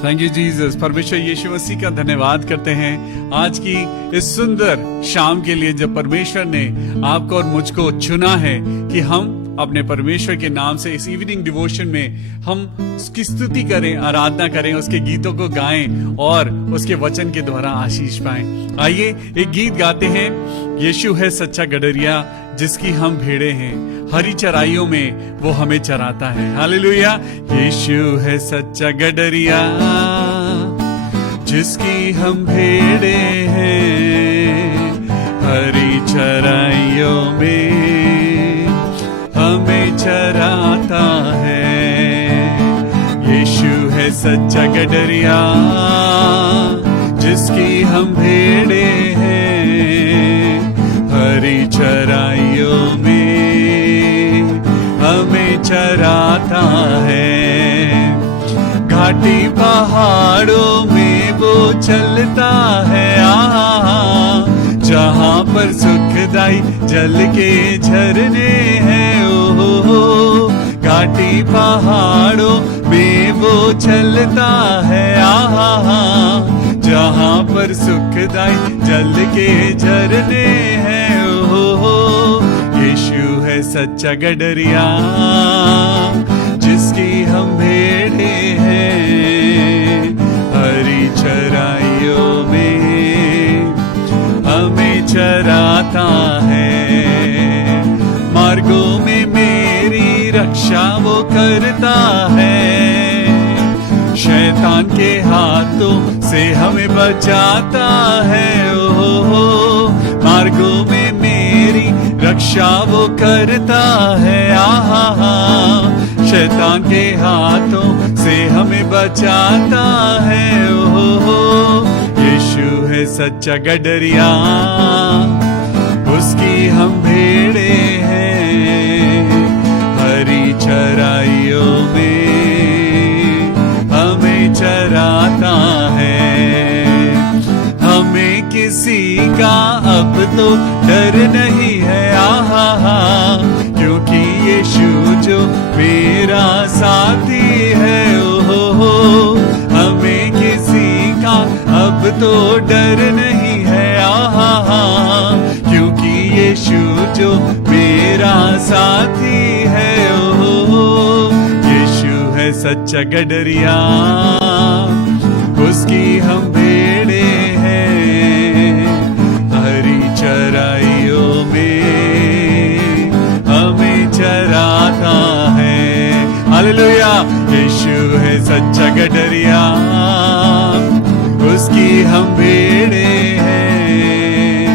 Thank you Jesus. परमेश्वर यीशु मसीह का धन्यवाद करते हैं आज की इस सुंदर शाम के लिए, जब परमेश्वर ने आपको और मुझको चुना है कि हम अपने परमेश्वर के नाम से इस इवनिंग डिवोशन में हम उसकी स्तुति करें, आराधना करें, उसके गीतों को गाएं और उसके वचन के द्वारा आशीष पाएं। आइए एक गीत गाते हैं। यीशु है सच्चा गडरिया जिसकी हम भेड़े हैं, हरी चराइयों में वो हमें चराता है। हालेलुया। यीशु है सच्चा गडरिया जिसकी हम भेड़े हैं, हरी चराइयों में हमें चराता है। यीशु है सच्चा गडरिया जिसकी हम भेड़े हैं, हरी चराइयों में हमें चराता है। घाटी पहाड़ों में वो चलता है, जहाँ पर सुखदाई जल के झरने हैं। ओ घाटी पहाड़ों में वो चलता है, जहाँ पर सुखदाई जल के झरने हैं। ओ यीशु है सच्चा गडरिया जिसकी हम भेड़े हैं, हरी चराइयों में हमें चराता है। मार्गों में मेरी रक्षा वो करता है, शैतान के हाथों से हमें बचाता है। ओ मार्गों में मेरी रक्षा वो करता है, शैतान के हाथों से हमें बचाता है। ओ यीशु है सच्चा गडरिया उसकी हम भेड़े हैं, हरी चराइयों में हमें चराता है। हमें किसी का अब तो डर नहीं है, क्योंकि यीशु जो मेरा साथी है। ओ हमें किसी का अब तो डर नहीं है, क्योंकि यीशु जो मेरा साथी है। ओ यीशु है सच्चा गडरिया उसकी हम भेड़े हैं, हरी चराइयों में हमें चराता है। हालेलुया। यीशु है सच्चा गडरिया उसकी हम भेड़े हैं,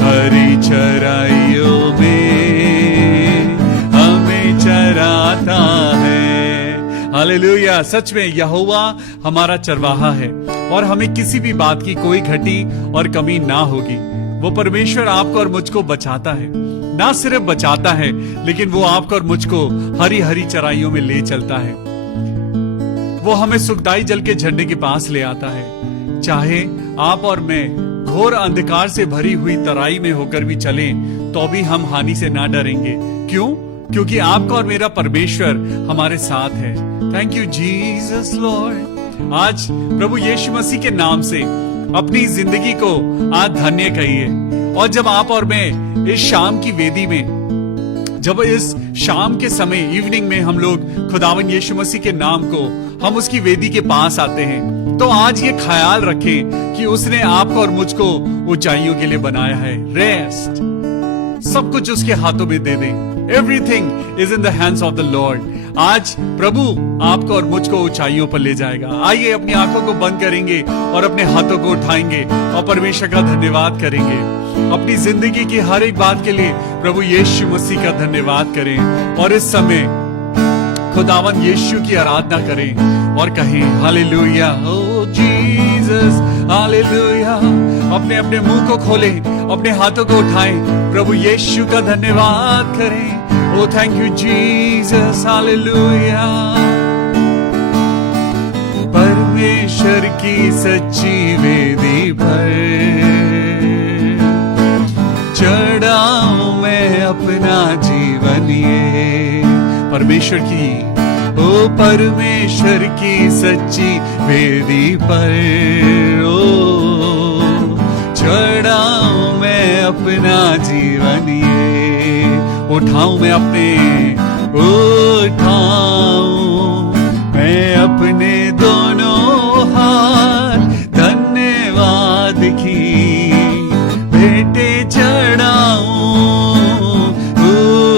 हरी चराइयों में हमें चराता है। हालेलुया। सच में यहोवा हमारा चरवाहा है और हमें किसी भी बात की कोई घटी और कमी ना होगी। वो परमेश्वर आपको और मुझको बचाता है, ना सिर्फ बचाता है लेकिन वो आपको और मुझको हरी हरी चराइयों में ले चलता है। वो हमें सुखदाई जल के झरने के पास ले आता है। चाहे आप और मैं घोर अंधकार से भरी हुई तराई में होकर भी चलें तो भी हम हानि से ना डरेंगे। क्यों? क्योंकि आपका और मेरा परमेश्वर हमारे साथ है। Thank you Jesus Lord. आज प्रभु यीशु मसीह के नाम से अपनी जिंदगी को आज धन्य कहिए। और जब आप और मैं इस शाम की वेदी में, जब इस शाम के समय इवनिंग में हम लोग खुदावन यीशु मसीह के नाम को हम उसकी वेदी के पास आते हैं, तो आज ये ख्याल रखें कि उसने आपको और मुझको ऊंचाइयों के लिए बनाया है। रेस्ट सब कुछ उसके हाथों में दे दें। Everything is in the hands of the Lord. आज प्रभु आपको और मुझको ऊंचाइयों पर ले जाएगा। आइए अपनी आंखों को बंद करेंगे और अपने हाथों को उठाएंगे और परमेश्वर का धन्यवाद करेंगे। अपनी जिंदगी की हर एक बात के लिए प्रभु यीशु मसीह का धन्यवाद करें और इस समय खुदावन यीशु की आराधना करें और कहें हालेलुया, ओ जीसस हालेलुया। अपने अपने मुंह को खोलें, अपने हाथों को उठाएं, प्रभु यीशु का धन्यवाद करें। ओ थैंक यू जीसस हालेलुया। परमेश्वर की सच्ची वेदी पर चढ़ाऊं मैं अपना जीवन ये। परमेश्वर की, ओ परमेश्वर की सच्ची सच्ची वेदी पर ओ चढ़ाऊं मैं अपना जीवन ये उठाऊं मैं अपने दोनों हाथ धन्यवाद की भेंटे चढ़ाऊं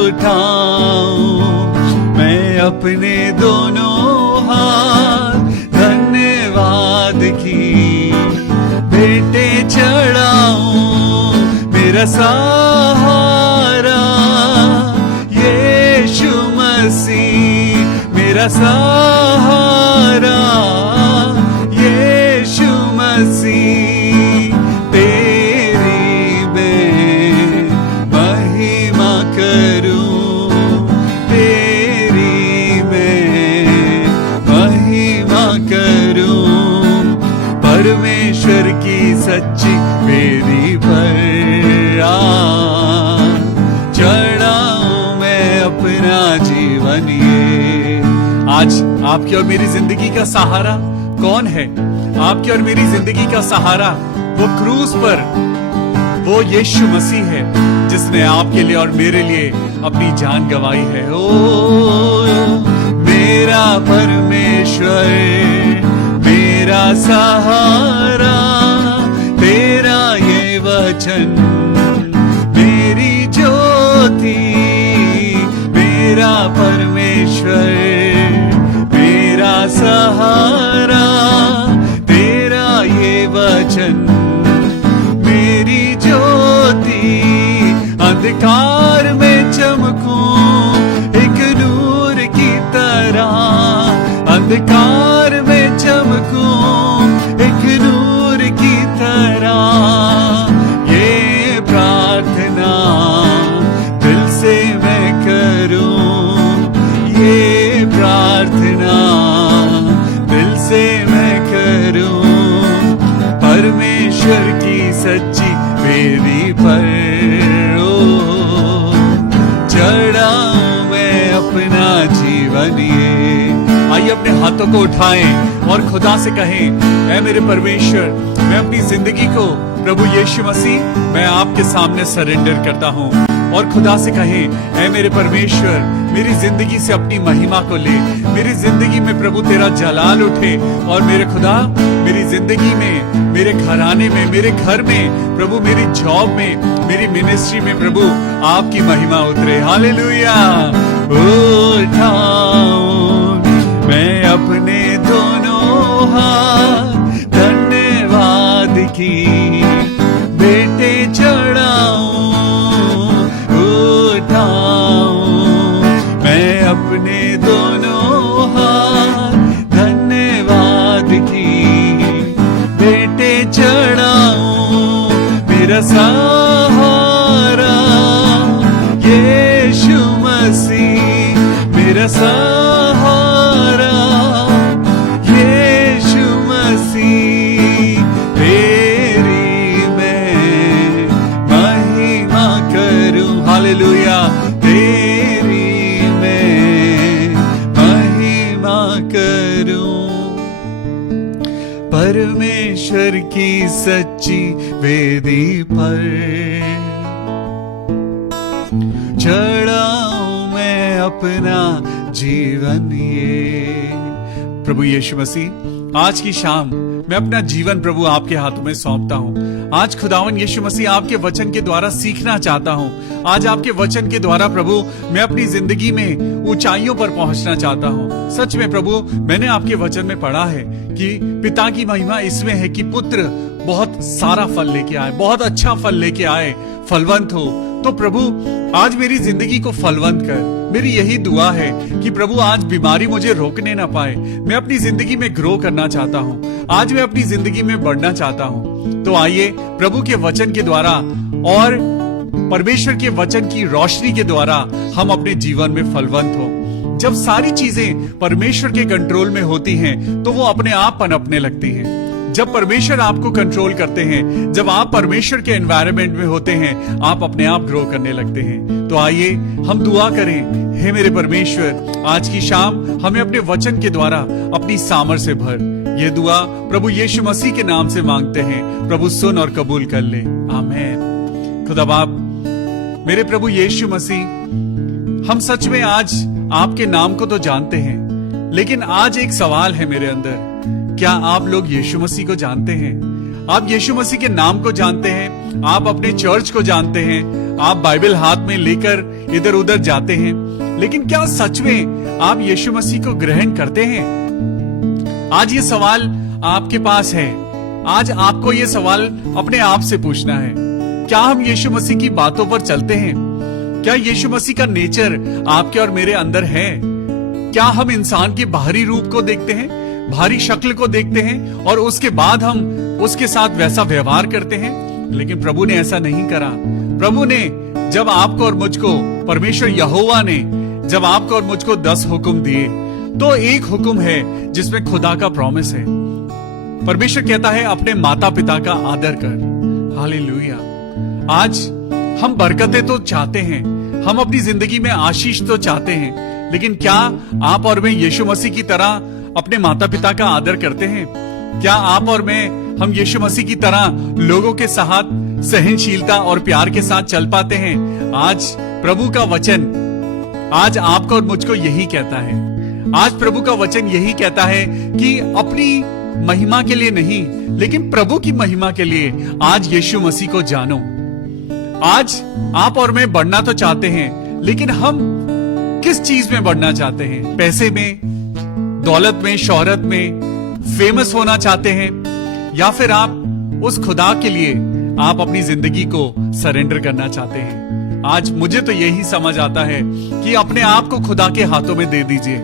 उठाऊं मैं अपने दोनों हाथ धन्यवाद की भेंटे चढ़ाऊं मेरा सहारा यीशु मसीह मेरा सहारा यीशु मसीह तेरी मैं महिमा करूं तेरी मैं महिमा करूं परमेश्वर की सच्ची वेदी पर चढ़ाऊं मैं अपना जीवन ये। आज आपकी और मेरी जिंदगी का सहारा कौन है? आपकी और मेरी जिंदगी का सहारा वो क्रूस पर वो यीशु मसीह है जिसने आपके लिए और मेरे लिए अपनी जान गंवाई है। ओ मेरा परमेश्वर मेरा सहारा तेरा ये वचन मेरी ज्योति मेरा परमेश्वर मेरा सहारा तेरा ये वचन मेरी ज्योति अंधकार में चमकूं एक नूर की तरह अंधकार में चमकूं एक नूर की तरह ये प्रार्थना दिल से मैं करूं ये प्रार्थना दिल से मैं करूं परमेश्वर की सच्ची वेदी पर ओ चढ़ाऊं मैं अपना जीवन ये। आइए अपने हाथों को उठाएं और खुदा से कहें ऐ मेरे परमेश्वर मैं अपनी जिंदगी को प्रभु यीशु मसीह मैं आपके सामने सरेंडर करता हूँ और खुदा से कहें ऐ मेरे परमेश्वर मेरी जिंदगी से अपनी महिमा को ले मेरी जिंदगी में प्रभु तेरा जलाल उठे और मेरे खुदा मेरी जिंदगी में मेरे घराने में मेरे घर में प्रभु मेरी जॉब में मेरी मिनिस्ट्री में प्रभु आपकी महिमा उतरे। हालेलुया। उठाऊं मैं अपने दोनों हाथ धन्यवाद की बेटे चढ़ाऊं उठाऊं मैं अपने दोनों हाथ धन्यवाद की बेटे चढ़ाऊं मेरा सहारा यीशु मसीह मेरा सहारा यीशु मसीह तेरी मैं महिमा करूं। हालेलुया। तेरी मैं महिमा करूं परमेश्वर की सच्ची वेदी पर चढ़ाऊं मैं अपना जीवन ये। प्रभु यीशु मसीह आज की शाम मैं अपना जीवन प्रभु आपके हाथों में सौंपता हूँ। आज खुदावन यीशु मसीह आपके वचन के द्वारा सीखना चाहता हूँ। आज आपके वचन के द्वारा प्रभु मैं अपनी जिंदगी में ऊंचाइयों पर पहुंचना चाहता हूँ। सच में प्रभु मैंने आपके वचन में पढ़ा है कि पिता की महिमा इसमें है कि पुत्र बहुत सारा फल लेके आए, बहुत अच्छा फल लेके आए, फलवंत हो। तो प्रभु आज मेरी जिंदगी को फलवंत कर। मेरी यही दुआ है कि प्रभु आज बीमारी मुझे रोकने ना पाए। मैं अपनी जिंदगी में ग्रो करना चाहता हूँ। आज मैं अपनी जिंदगी में बढ़ना चाहता हूँ। तो आइए प्रभु के वचन के द्वारा और परमेश्वर के वचन की रोशनी के द्वारा हम अपने जीवन में फलवंत हो। जब सारी चीजें परमेश्वर के कंट्रोल में होती हैं तो वो अपने आप पनपने लगती हैं। जब परमेश्वर आपको कंट्रोल करते हैं, जब आप परमेश्वर के एनवायरनमेंट में होते हैं, आप अपने आप ग्रो करने लगते हैं। तो आइए हम दुआ करें। हे मेरे परमेश्वर, आज की शाम हमें अपने वचन के द्वारा अपनी सामर्थ से भर। ये दुआ प्रभु यीशु मसीह के नाम से मांगते हैं। प्रभु सुन और कबूल कर ले। आमीन। खुदा बाप, मेरे प्रभु यीशु मसीह, हम सच में आज आपके नाम को तो जानते हैं, लेकिन आज एक सवाल है मेरे अंदर। क्या आप लोग यीशु मसीह को जानते हैं? आप यीशु मसीह के नाम को जानते हैं? आप अपने चर्च को जानते हैं? आप बाइबल हाथ में लेकर इधर उधर जाते हैं, लेकिन क्या सच में आप यीशु मसीह को ग्रहण करते हैं? आज ये सवाल आपके पास है। आज आपको ये सवाल अपने आप से पूछना है। क्या हम यीशु मसीह की बातों पर चलते हैं? क्या यीशु मसीह का नेचर आपके और मेरे अंदर है? क्या हम इंसान के बाहरी रूप को देखते हैं, बाहरी शक्ल को देखते हैं और उसके बाद हम उसके साथ वैसा व्यवहार करते हैं? लेकिन प्रभु ने ऐसा नहीं करा। प्रभु ने जब आपको और मुझको, परमेश्वर यहोवा ने जब आपको और मुझको 10 हुक्म दिए, तो एक हुक्म है जिसमें खुदा का प्रॉमिस है। परमेश्वर कहता है अपने माता पिता का आदर कर। हालेलुया। आज हम बरकतें तो चाहते हैं, हम अपनी जिंदगी में आशीष तो चाहते हैं, लेकिन क्या आप और मैं यीशु मसीह की तरह अपने माता पिता का आदर करते हैं? क्या आप और मैं, हम यीशु मसीह की तरह लोगों के साथ सहनशीलता और प्यार के साथ चल पाते हैं? आज प्रभु का वचन आज आपको और मुझको यही कहता है। आज प्रभु का वचन यही कहता है कि अपनी महिमा के लिए नहीं, लेकिन प्रभु की महिमा के लिए आज यीशु मसीह को जानो। आज आप और मैं बढ़ना तो चाहते हैं, लेकिन हम किस चीज में बढ़ना चाहते हैं? पैसे में, दौलत में, शोहरत में, फेमस होना चाहते हैं, या फिर आप उस खुदा के लिए आप अपनी जिंदगी को सरेंडर करना चाहते हैं? आज मुझे तो यही समझ आता है कि अपने आप को खुदा के हाथों में दे दीजिए।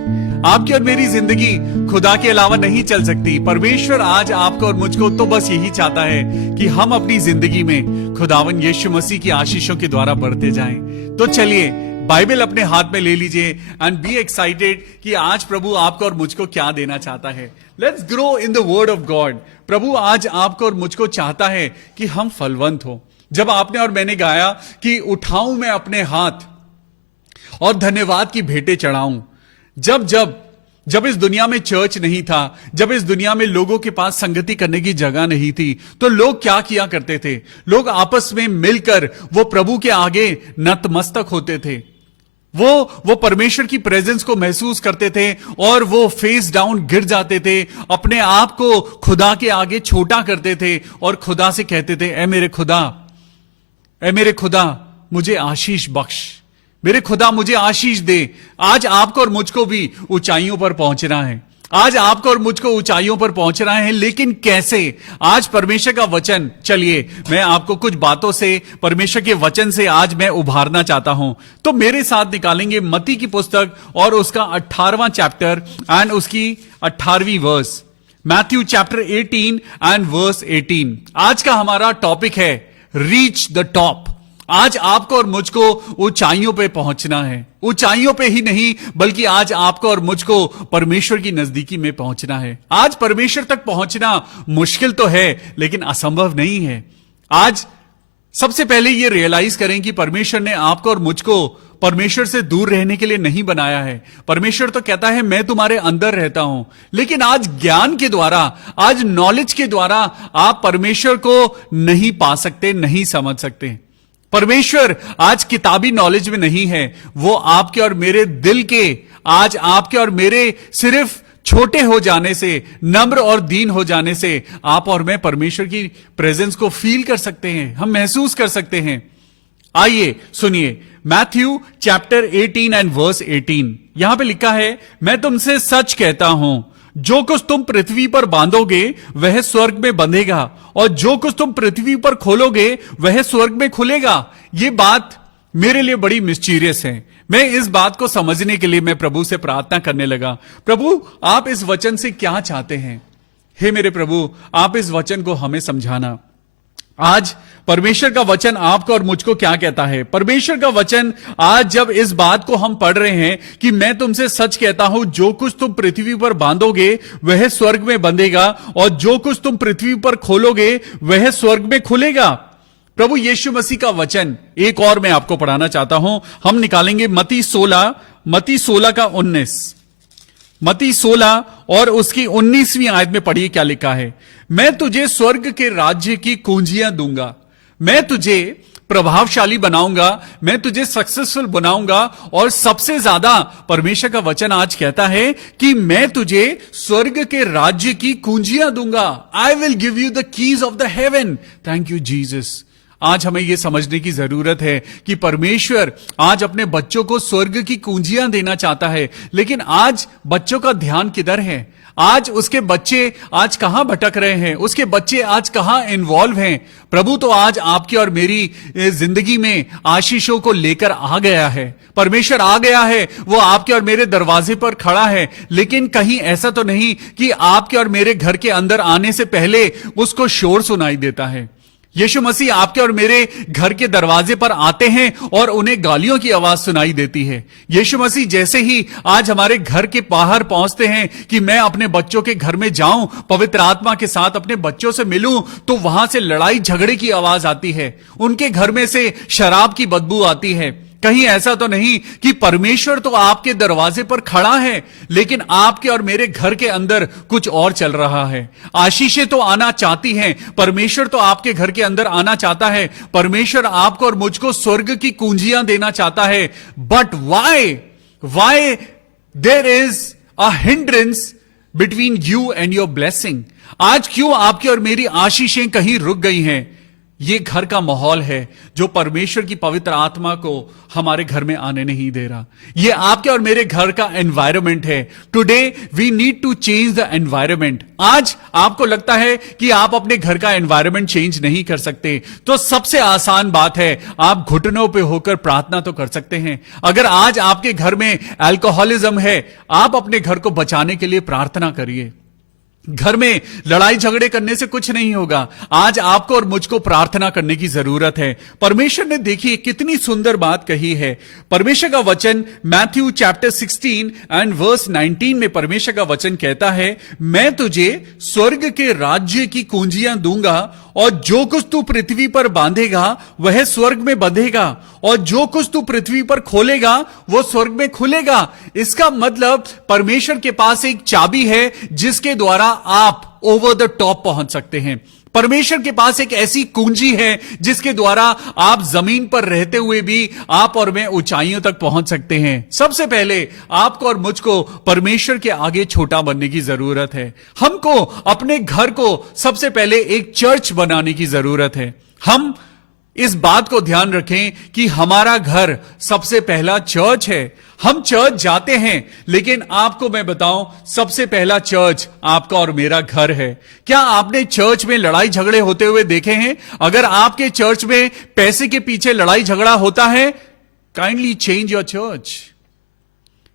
आपकी और मेरी जिंदगी खुदा के अलावा नहीं चल सकती। परमेश्वर आज आपको और मुझको तो बस यही चाहता है कि हम अपनी जिंदगी में खुदावन यीशु मसीह की आशीषों के द्वारा बढ़ते जाएं। तो चलिए बाइबल अपने हाथ में ले लीजिए एंड बी एक्साइटेड कि आज प्रभु आपको और मुझको क्या देना चाहता है। Let's grow in the word of God. प्रभु आज आपको और मुझको चाहता है कि हम फलवंत हो। जब आपने और मैंने गाया कि उठाऊं मैं अपने हाथ और धन्यवाद की भेंटें चढ़ाऊं, जब इस दुनिया में चर्च नहीं था, जब इस दुनिया में लोगों के पास संगति करने की जगह नहीं थी, तो लोग क्या किया करते थे? लोग आपस में मिलकर वो प्रभु के आगे नतमस्तक होते थे। वो परमेश्वर की प्रेजेंस को महसूस करते थे और वो फेस डाउन गिर जाते थे, अपने आप को खुदा के आगे छोटा करते थे और खुदा से कहते थे, ऐ मेरे खुदा मुझे आशीष बख्श, मेरे खुदा मुझे आशीष दे। आज आपको और मुझको भी ऊंचाइयों पर पहुंचना है। आज आपको और मुझको ऊंचाइयों पर पहुंचना है, लेकिन कैसे? आज परमेश्वर का वचन, चलिए मैं आपको कुछ बातों से, परमेश्वर के वचन से आज मैं उभारना चाहता हूं। तो मेरे साथ निकालेंगे मत्ती की पुस्तक और उसका 18वां चैप्टर एंड उसकी 18वीं verse. Matthew chapter 18 and verse 18। आज का हमारा टॉपिक है रीच द टॉप। आज आपको और मुझको ऊंचाइयों पे पहुंचना है। ऊंचाइयों पे ही नहीं, बल्कि आज आपको और मुझको परमेश्वर की नजदीकी में पहुंचना है। आज परमेश्वर तक पहुंचना मुश्किल तो है, लेकिन असंभव नहीं है। आज सबसे पहले ये रियलाइज करें कि परमेश्वर ने आपको और मुझको परमेश्वर से दूर रहने के लिए नहीं बनाया है। परमेश्वर तो कहता है मैं तुम्हारे अंदर रहता हूं, लेकिन आज ज्ञान के द्वारा, आज नॉलेज के द्वारा आप परमेश्वर को नहीं पा सकते, नहीं समझ सकते। परमेश्वर आज किताबी नॉलेज में नहीं है, वो आपके और मेरे दिल के, आज आपके और मेरे सिर्फ छोटे हो जाने से, नम्र और दीन हो जाने से आप और मैं परमेश्वर की प्रेजेंस को फील कर सकते हैं, हम महसूस कर सकते हैं। आइए सुनिए मैथ्यू चैप्टर 18 एंड वर्स 18। यहां पे लिखा है, मैं तुमसे सच कहता हूं, जो कुछ तुम पृथ्वी पर बांधोगे वह स्वर्ग में बंधेगा, और जो कुछ तुम पृथ्वी पर खोलोगे वह स्वर्ग में खुलेगा। ये बात मेरे लिए बड़ी मिस्टीरियस है। मैं इस बात को समझने के लिए मैं प्रभु से प्रार्थना करने लगा, प्रभु आप इस वचन से क्या चाहते हैं? हे मेरे प्रभु, आप इस वचन को हमें समझाना। आज परमेश्वर का वचन आपको और मुझको क्या कहता है? परमेश्वर का वचन आज जब इस बात को हम पढ़ रहे हैं कि मैं तुमसे सच कहता हूं, जो कुछ तुम पृथ्वी पर बांधोगे वह स्वर्ग में बंधेगा, और जो कुछ तुम पृथ्वी पर खोलोगे वह स्वर्ग में खुलेगा। प्रभु यीशु मसीह का वचन एक और मैं आपको पढ़ाना चाहता हूं। हम निकालेंगे मत्ती 16 का 19। मत्ती 16 और उसकी 19वीं आयत में पढ़िए क्या लिखा है। मैं तुझे स्वर्ग के राज्य की कुंजियां दूंगा, मैं तुझे प्रभावशाली बनाऊंगा, मैं तुझे सक्सेसफुल बनाऊंगा, और सबसे ज्यादा परमेश्वर का वचन आज कहता है कि मैं तुझे स्वर्ग के राज्य की कुंजियां दूंगा। I will give you the keys of the haven. Thank you Jesus. आज हमें यह समझने की जरूरत है कि परमेश्वर आज अपने बच्चों को स्वर्ग की कुंजियां देना चाहता है, लेकिन आज बच्चों का ध्यान किधर है? आज उसके बच्चे आज कहां भटक रहे हैं? उसके बच्चे आज कहां इन्वॉल्व हैं? प्रभु तो आज आपकी और मेरी जिंदगी में आशीषों को लेकर आ गया है। परमेश्वर आ गया है, वो आपके और मेरे दरवाजे पर खड़ा है, लेकिन कहीं ऐसा तो नहीं कि आपके और मेरे घर के अंदर आने से पहले उसको शोर सुनाई देता है। यीशु मसीह आपके और मेरे घर के दरवाजे पर आते हैं और उन्हें गालियों की आवाज सुनाई देती है। यीशु मसीह जैसे ही आज हमारे घर के बाहर पहुंचते हैं कि मैं अपने बच्चों के घर में जाऊं, पवित्र आत्मा के साथ अपने बच्चों से मिलूं, तो वहां से लड़ाई झगड़े की आवाज आती है, उनके घर में से शराब की बदबू आती है। कहीं ऐसा तो नहीं कि परमेश्वर तो आपके दरवाजे पर खड़ा है, लेकिन आपके और मेरे घर के अंदर कुछ और चल रहा है। आशीषें तो आना चाहती हैं, परमेश्वर तो आपके घर के अंदर आना चाहता है, परमेश्वर आपको और मुझको स्वर्ग की कुंजियां देना चाहता है। But why there is a hindrance between you and your blessing? आज क्यों आपकी और मेरी आशीषें कहीं रुक गई हैं? ये घर का माहौल है जो परमेश्वर की पवित्र आत्मा को हमारे घर में आने नहीं दे रहा। ये आपके और मेरे घर का एनवायरमेंट है। Today we need to change the environment. आज आपको लगता है कि आप अपने घर का एनवायरमेंट चेंज नहीं कर सकते, तो सबसे आसान बात है, आप घुटनों पे होकर प्रार्थना तो कर सकते हैं। अगर आज आपके घर में अल्कोहलिज्म है, आप अपने घर को बचाने के लिए प्रार्थना करिए। घर में लड़ाई झगड़े करने से कुछ नहीं होगा। आज आपको और मुझको प्रार्थना करने की जरूरत है। परमेश्वर ने देखिए कितनी सुंदर बात कही है। परमेश्वर का वचन मैथ्यू चैप्टर 16 एंड वर्स 19 में परमेश्वर का वचन कहता है, मैं तुझे स्वर्ग के राज्य की कुंजियां दूंगा, और जो कुछ तू पृथ्वी पर बांधेगा वह स्वर्ग में बंधेगा, और जो कुछ तू पृथ्वी पर खोलेगा वो स्वर्ग में खुलेगा। इसका मतलब परमेश्वर के पास एक चाबी है जिसके द्वारा आप ओवर द टॉप पहुंच सकते हैं। परमेश्वर के पास एक ऐसी कुंजी है जिसके द्वारा आप जमीन पर रहते हुए भी आप और मैं ऊंचाइयों तक पहुंच सकते हैं। सबसे पहले आपको और मुझको परमेश्वर के आगे छोटा बनने की जरूरत है। हमको अपने घर को सबसे पहले एक चर्च बनाने की जरूरत है। हम इस बात को ध्यान रखें कि हमारा घर सबसे पहला चर्च है। हम चर्च जाते हैं, लेकिन आपको मैं बताऊं, सबसे पहला चर्च आपका और मेरा घर है। क्या आपने चर्च में लड़ाई झगड़े होते हुए देखे हैं? अगर आपके चर्च में पैसे के पीछे लड़ाई झगड़ा होता है, kindly change your church.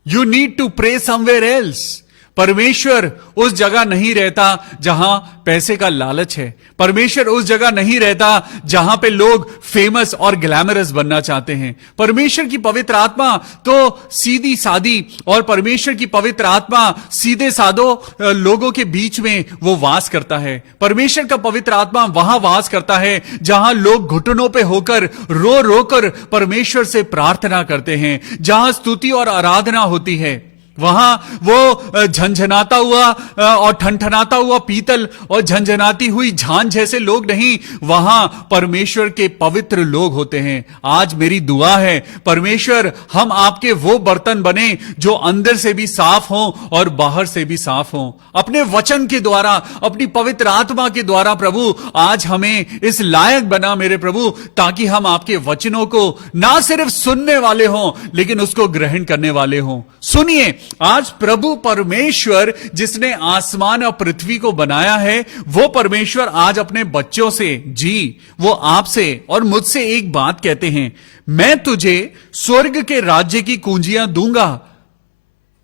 You need to pray somewhere else. परमेश्वर उस जगह नहीं रहता जहां पैसे का लालच है। परमेश्वर उस जगह नहीं रहता जहां पे लोग फेमस और ग्लैमरस बनना चाहते हैं। परमेश्वर की पवित्र आत्मा तो सीधी सादी, और परमेश्वर की पवित्र आत्मा सीधे सादो लोगों के बीच में वो वास करता है। परमेश्वर का पवित्र आत्मा वहां वास करता है जहां लोग घुटनों पे होकर रो रो कर परमेश्वर से प्रार्थना करते हैं, जहां स्तुति और आराधना होती है। वहां वो झंझनाता हुआ और ठनठनाता हुआ पीतल और झंझनाती हुई झांझ जैसे लोग नहीं, वहां परमेश्वर के पवित्र लोग होते हैं। आज मेरी दुआ है, परमेश्वर हम आपके वो बर्तन बने जो अंदर से भी साफ हों और बाहर से भी साफ हों। अपने वचन के द्वारा, अपनी पवित्र आत्मा के द्वारा प्रभु आज हमें इस लायक बना मेरे प्रभु, ताकि हम आपके वचनों को ना सिर्फ सुनने वाले हों लेकिन उसको ग्रहण करने वाले हों। सुनिए, आज प्रभु परमेश्वर जिसने आसमान और पृथ्वी को बनाया है, वो परमेश्वर आज अपने बच्चों से, जी वो आपसे और मुझसे एक बात कहते हैं, मैं तुझे स्वर्ग के राज्य की कुंजियां दूंगा।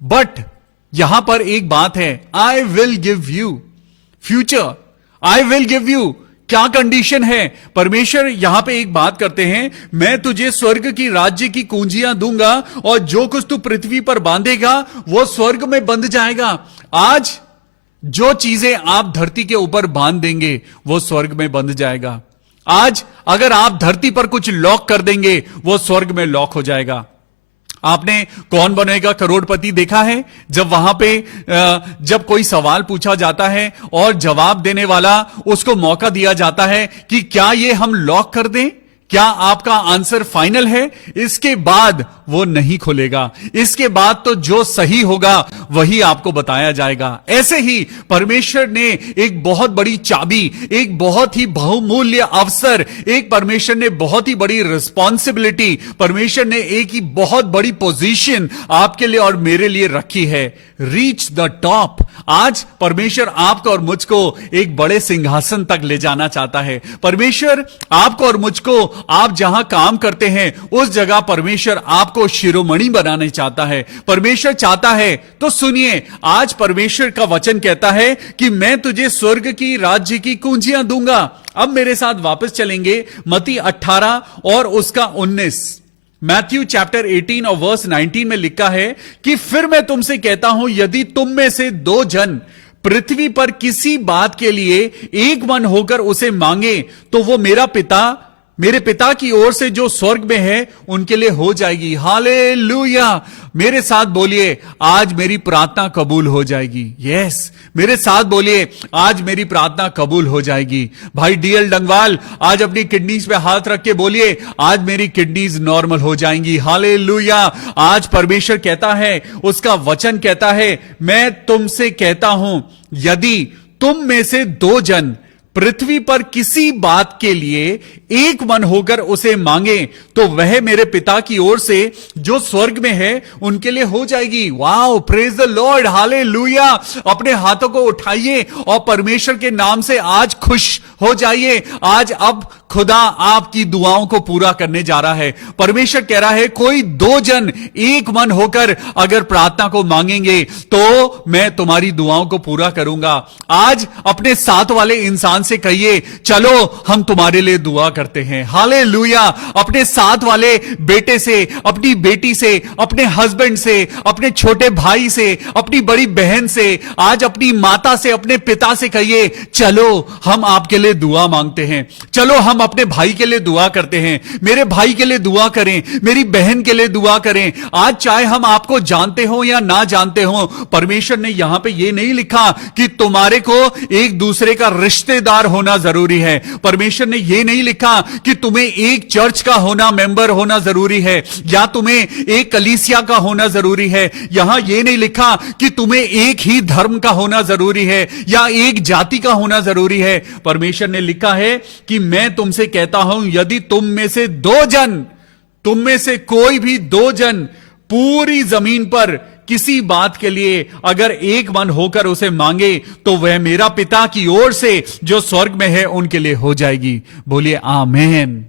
बट यहां पर एक बात है, I will give you future, I will give you क्या कंडीशन है? परमेश्वर यहां पे एक बात करते हैं, मैं तुझे स्वर्ग की राज्य की कुंजियां दूंगा और जो कुछ तू पृथ्वी पर बांधेगा वो स्वर्ग में बंध जाएगा। आज जो चीजें आप धरती के ऊपर बांध देंगे वो स्वर्ग में बंध जाएगा। आज अगर आप धरती पर कुछ लॉक कर देंगे वो स्वर्ग में लॉक हो जाएगा। आपने कौन बनेगा करोड़पति देखा है? जब वहां पे जब कोई सवाल पूछा जाता है और जवाब देने वाला उसको मौका दिया जाता है कि क्या ये हम लॉक कर दें, क्या आपका आंसर फाइनल है, इसके बाद वो नहीं खुलेगा। इसके बाद तो जो सही होगा वही आपको बताया जाएगा। ऐसे ही परमेश्वर ने एक बहुत बड़ी चाबी, एक बहुत ही बहुमूल्य अवसर, एक परमेश्वर ने बहुत ही बड़ी रिस्पॉन्सिबिलिटी, परमेश्वर ने एक ही बहुत बड़ी पोजीशन आपके लिए और मेरे लिए रखी है। Reach the top. आज परमेश्वर आपको और मुझको एक बड़े सिंहासन तक ले जाना चाहता है। परमेश्वर आपको और मुझको, आप जहां काम करते हैं उस जगह परमेश्वर आपको शिरोमणि बनाना चाहता है। परमेश्वर चाहता है तो सुनिए, आज परमेश्वर का वचन कहता है कि मैं तुझे स्वर्ग की राज्य की कुंजियां दूंगा। अब मेरे साथ वापस चलेंगे मत्ती 18 और उसका 19। मैथ्यू चैप्टर 18 और वर्स 19 में लिखा है कि फिर मैं तुमसे कहता हूं, यदि तुम में से 2 जन पृथ्वी पर किसी बात के लिए एक मन होकर उसे मांगे तो वो मेरे पिता की ओर से जो स्वर्ग में है उनके लिए हो जाएगी। हालेलुया। मेरे साथ बोलिए, आज मेरी प्रार्थना कबूल हो जाएगी। यस, मेरे साथ बोलिए, आज मेरी प्रार्थना कबूल हो जाएगी। भाई डीएल डंगवाल, आज अपनी किडनीज पे हाथ रख के बोलिए, आज मेरी किडनीज नॉर्मल हो जाएंगी। हालेलुया। आज परमेश्वर कहता है, उसका वचन कहता है, मैं तुमसे कहता हूं, यदि तुम में से 2 जन पृथ्वी पर किसी बात के लिए एक मन होकर उसे मांगे तो वह मेरे पिता की ओर से जो स्वर्ग में है उनके लिए हो जाएगी। Wow, praise the Lord, hallelujah. अपने हाथों को उठाइए और परमेश्वर के नाम से आज खुश हो जाइए। आज अब खुदा आपकी दुआओं को पूरा करने जा रहा है। परमेश्वर कह रहा है, कोई 2 जन एक मन होकर अगर प्रार्थना को मांगेंगे तो मैं तुम्हारी दुआओं को पूरा करूंगा। आज अपने साथ वाले इंसान से कहिए, चलो हम तुम्हारे लिए दुआ करते हैं। हालेलुया। अपने साथ वाले बेटे से, अपनी बेटी से, अपने हस्बैंड से, अपने छोटे भाई से, अपनी बड़ी बहन से, आज अपनी माता से, अपने पिता से कहिए, चलो हम आपके लिए दुआ मांगते हैं। चलो हम अपने भाई के लिए दुआ करते हैं। मेरे भाई के लिए दुआ करें, मेरी बहन के लिए दुआ करें। आज चाहे हम आपको जानते हो या ना जानते हो, परमेश्वर ने यहां पे ये नहीं लिखा कि तुम्हारे को एक दूसरे का रिश्तेदार होना जरूरी है। परमेश्वर ने यह नहीं लिखा कि तुम्हें एक चर्च का होना, मेंबर होना जरूरी है, या तुम्हें एक कलीसिया का होना जरूरी है। यहां यह नहीं लिखा कि तुम्हें एक ही धर्म का होना जरूरी है या एक जाति का होना जरूरी है। परमेश्वर ने लिखा है कि मैं तुमसे कहता हूं, यदि तुम में से 2 जन, तुम में से कोई भी 2 जन पूरी जमीन पर किसी बात के लिए अगर एक मन होकर उसे मांगे तो वह मेरा पिता की ओर से जो स्वर्ग में है उनके लिए हो जाएगी। बोलिए आमीन।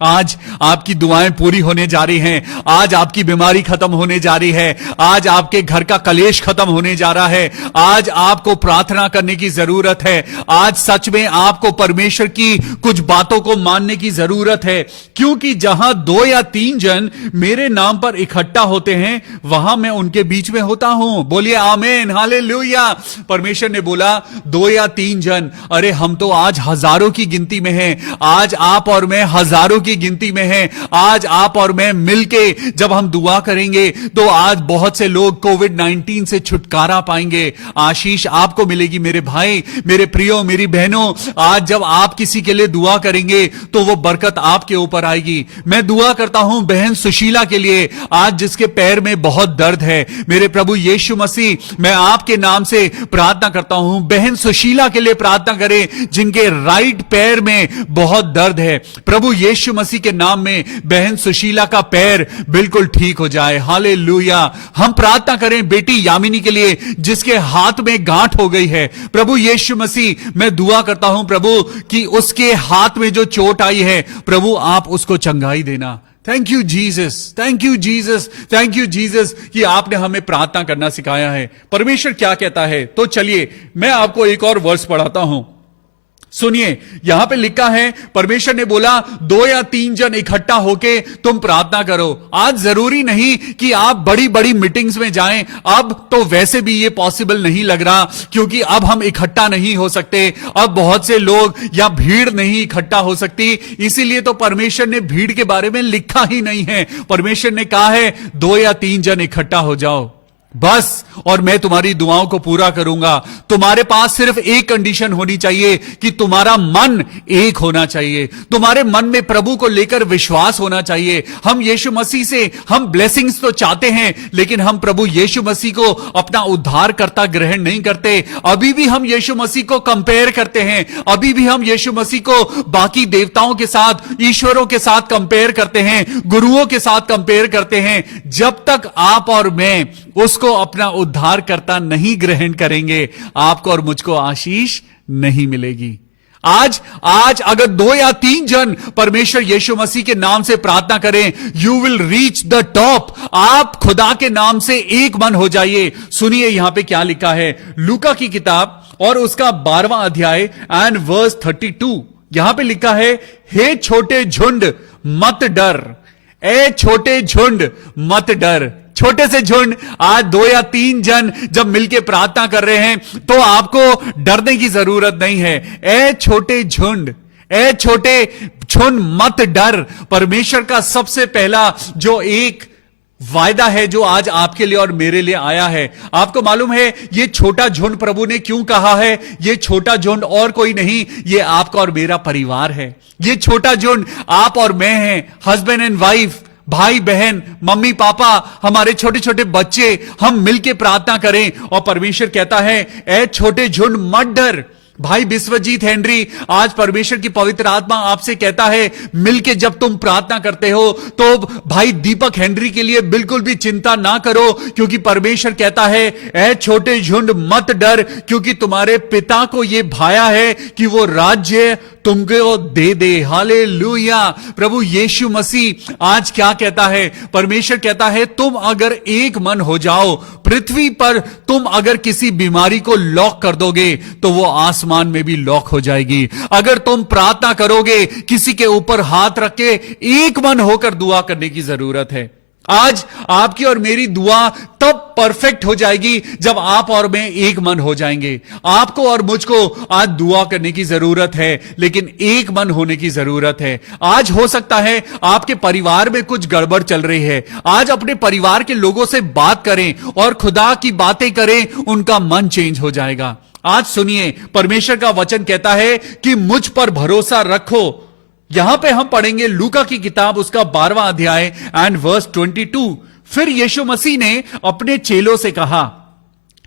आज आपकी दुआएं पूरी होने जा रही हैं। आज आपकी बीमारी खत्म होने जा रही है। आज आपके घर का कलेश खत्म होने जा रहा है। आज आपको प्रार्थना करने की जरूरत है। आज सच में आपको परमेश्वर की कुछ बातों को मानने की जरूरत है, क्योंकि जहां 2 या 3 जन मेरे नाम पर इकट्ठा होते हैं वहां मैं उनके बीच में होता हूं। बोलिए आमीन, हालेलुया। परमेश्वर ने बोला 2 या 3 जन, अरे हम तो आज हजारों की गिनती में हैं। आज आप और मैं हजारों की गिनती में हैं। आज आप और मैं मिलके जब हम दुआ करेंगे तो आज बहुत से लोग कोविड-19 से छुटकारा पाएंगे। आशीष आपको मिलेगी मेरे भाई, मेरे प्रियो, मेरी बहनों। आज जब आप किसी के लिए दुआ करेंगे तो वो बरकत आपके ऊपर आएगी। मैं दुआ करता हूं बहन सुशीला के लिए, आज जिसके पैर में बहुत दर्द है। मेरे प्रभु यीशु मसीह, मैं आपके नाम से प्रार्थना करता हूं, बहन सुशीला के लिए प्रार्थना करें जिनके राइट पैर में बहुत दर्द है। प्रभु यीशु मसीह के नाम में बहन सुशीला का पैर बिल्कुल ठीक हो जाए। हालेलुया। हम प्रार्थना करें बेटी यामिनी के लिए जिसके हाथ में गांठ हो गई है। प्रभु यीशु मसीह, मैं दुआ करता हूं प्रभु कि उसके हाथ में जो चोट आई है, प्रभु आप उसको चंगाई देना। Thank you Jesus, thank you Jesus, thank you Jesus कि आपने हमें प्रार्थना करना सिखाया है। परमेश्वर क्या कहता है, तो चलिए मैं आपको एक और वर्स पढ़ाता हूं। सुनिए, यहां पे लिखा है, परमेश्वर ने बोला 2 या 3 जन इकट्ठा होके तुम प्रार्थना करो। आज जरूरी नहीं कि आप बड़ी बड़ी मीटिंग्स में जाएं। अब तो वैसे भी ये पॉसिबल नहीं लग रहा, क्योंकि अब हम इकट्ठा नहीं हो सकते। अब बहुत से लोग या भीड़ नहीं इकट्ठा हो सकती। इसीलिए तो परमेश्वर ने भीड़ के बारे में लिखा ही नहीं है। परमेश्वर ने कहा है 2 या 3 जन इकट्ठा हो जाओ बस, और मैं तुम्हारी दुआओं को पूरा करूंगा। तुम्हारे पास सिर्फ एक कंडीशन होनी चाहिए कि तुम्हारा मन एक होना चाहिए। तुम्हारे मन में प्रभु को लेकर विश्वास होना चाहिए। हम यीशु मसीह से हम ब्लेसिंग्स तो चाहते हैं, लेकिन हम प्रभु यीशु मसीह को अपना उद्धारकर्ता ग्रहण नहीं करते। अभी भी हम यीशु मसीह को कंपेयर करते हैं। अभी भी हम यीशु मसीह को बाकी देवताओं के साथ, ईश्वरों के साथ कंपेयर करते हैं, गुरुओं के साथ कंपेयर करते हैं। जब तक आप और मैं उसको अपना उद्धारकर्ता नहीं ग्रहण करेंगे, आपको और मुझको आशीष नहीं मिलेगी। आज अगर 2 या 3 जन परमेश्वर यीशु मसीह के नाम से प्रार्थना करें, you will reach the top. आप खुदा के नाम से एक मन हो जाइए। सुनिए यहां पे क्या लिखा है, लूका की किताब और उसका 12वां अध्याय एंड वर्स 32। यहां पे लिखा है, हे छोटे झुंड मत डर, ए छोटे झुंड मत डर। छोटे से झुंड, आज 2 या 3 जन जब मिलके प्रार्थना कर रहे हैं तो आपको डरने की जरूरत नहीं है। ए छोटे झुंड, ए छोटे झुंड मत डर। परमेश्वर का सबसे पहला जो एक वायदा है जो आज आपके लिए और मेरे लिए आया है, आपको मालूम है ये छोटा झुंड प्रभु ने क्यों कहा है? ये छोटा झुंड और कोई नहीं, ये आपका और मेरा परिवार है। ये छोटा झुंड आप और मैं हैं, हस्बैंड एंड वाइफ, भाई बहन, मम्मी पापा, हमारे छोटे छोटे बच्चे। हम मिलके प्रार्थना करें और परमेश्वर कहता है, ए छोटे झुंड मत डर। भाई विश्वजीत हेनरी, आज परमेश्वर की पवित्र आत्मा आपसे कहता है, मिलके जब तुम प्रार्थना करते हो तो भाई दीपक हेनरी के लिए बिल्कुल भी चिंता ना करो, क्योंकि परमेश्वर कहता है, ए छोटे झुंड मत डर, क्योंकि तुम्हारे पिता को यह भाया है कि वो राज्य तुमको दे दे। हालेलुया। प्रभु यीशु मसीह आज क्या कहता है? परमेश्वर कहता है, तुम अगर एक मन हो जाओ, पृथ्वी पर तुम अगर किसी बीमारी को लॉक कर दोगे तो वो आसमान में भी लॉक हो जाएगी। अगर तुम प्रार्थना करोगे, किसी के ऊपर हाथ रख के एक मन होकर दुआ करने की जरूरत है। आज आपकी और मेरी दुआ तब परफेक्ट हो जाएगी जब आप और मैं एक मन हो जाएंगे। आपको और मुझको आज दुआ करने की जरूरत है, लेकिन एक मन होने की जरूरत है। आज हो सकता है आपके परिवार में कुछ गड़बड़ चल रही है। आज अपने परिवार के लोगों से बात करें और खुदा की बातें करें, उनका मन चेंज हो जाएगा। आज सुनिए, परमेश्वर का वचन कहता है कि मुझ पर भरोसा रखो। यहां पे हम पढ़ेंगे लूका की किताब उसका 12वां अध्याय एंड वर्स 22। फिर यीशु मसीह ने अपने चेलों से कहा,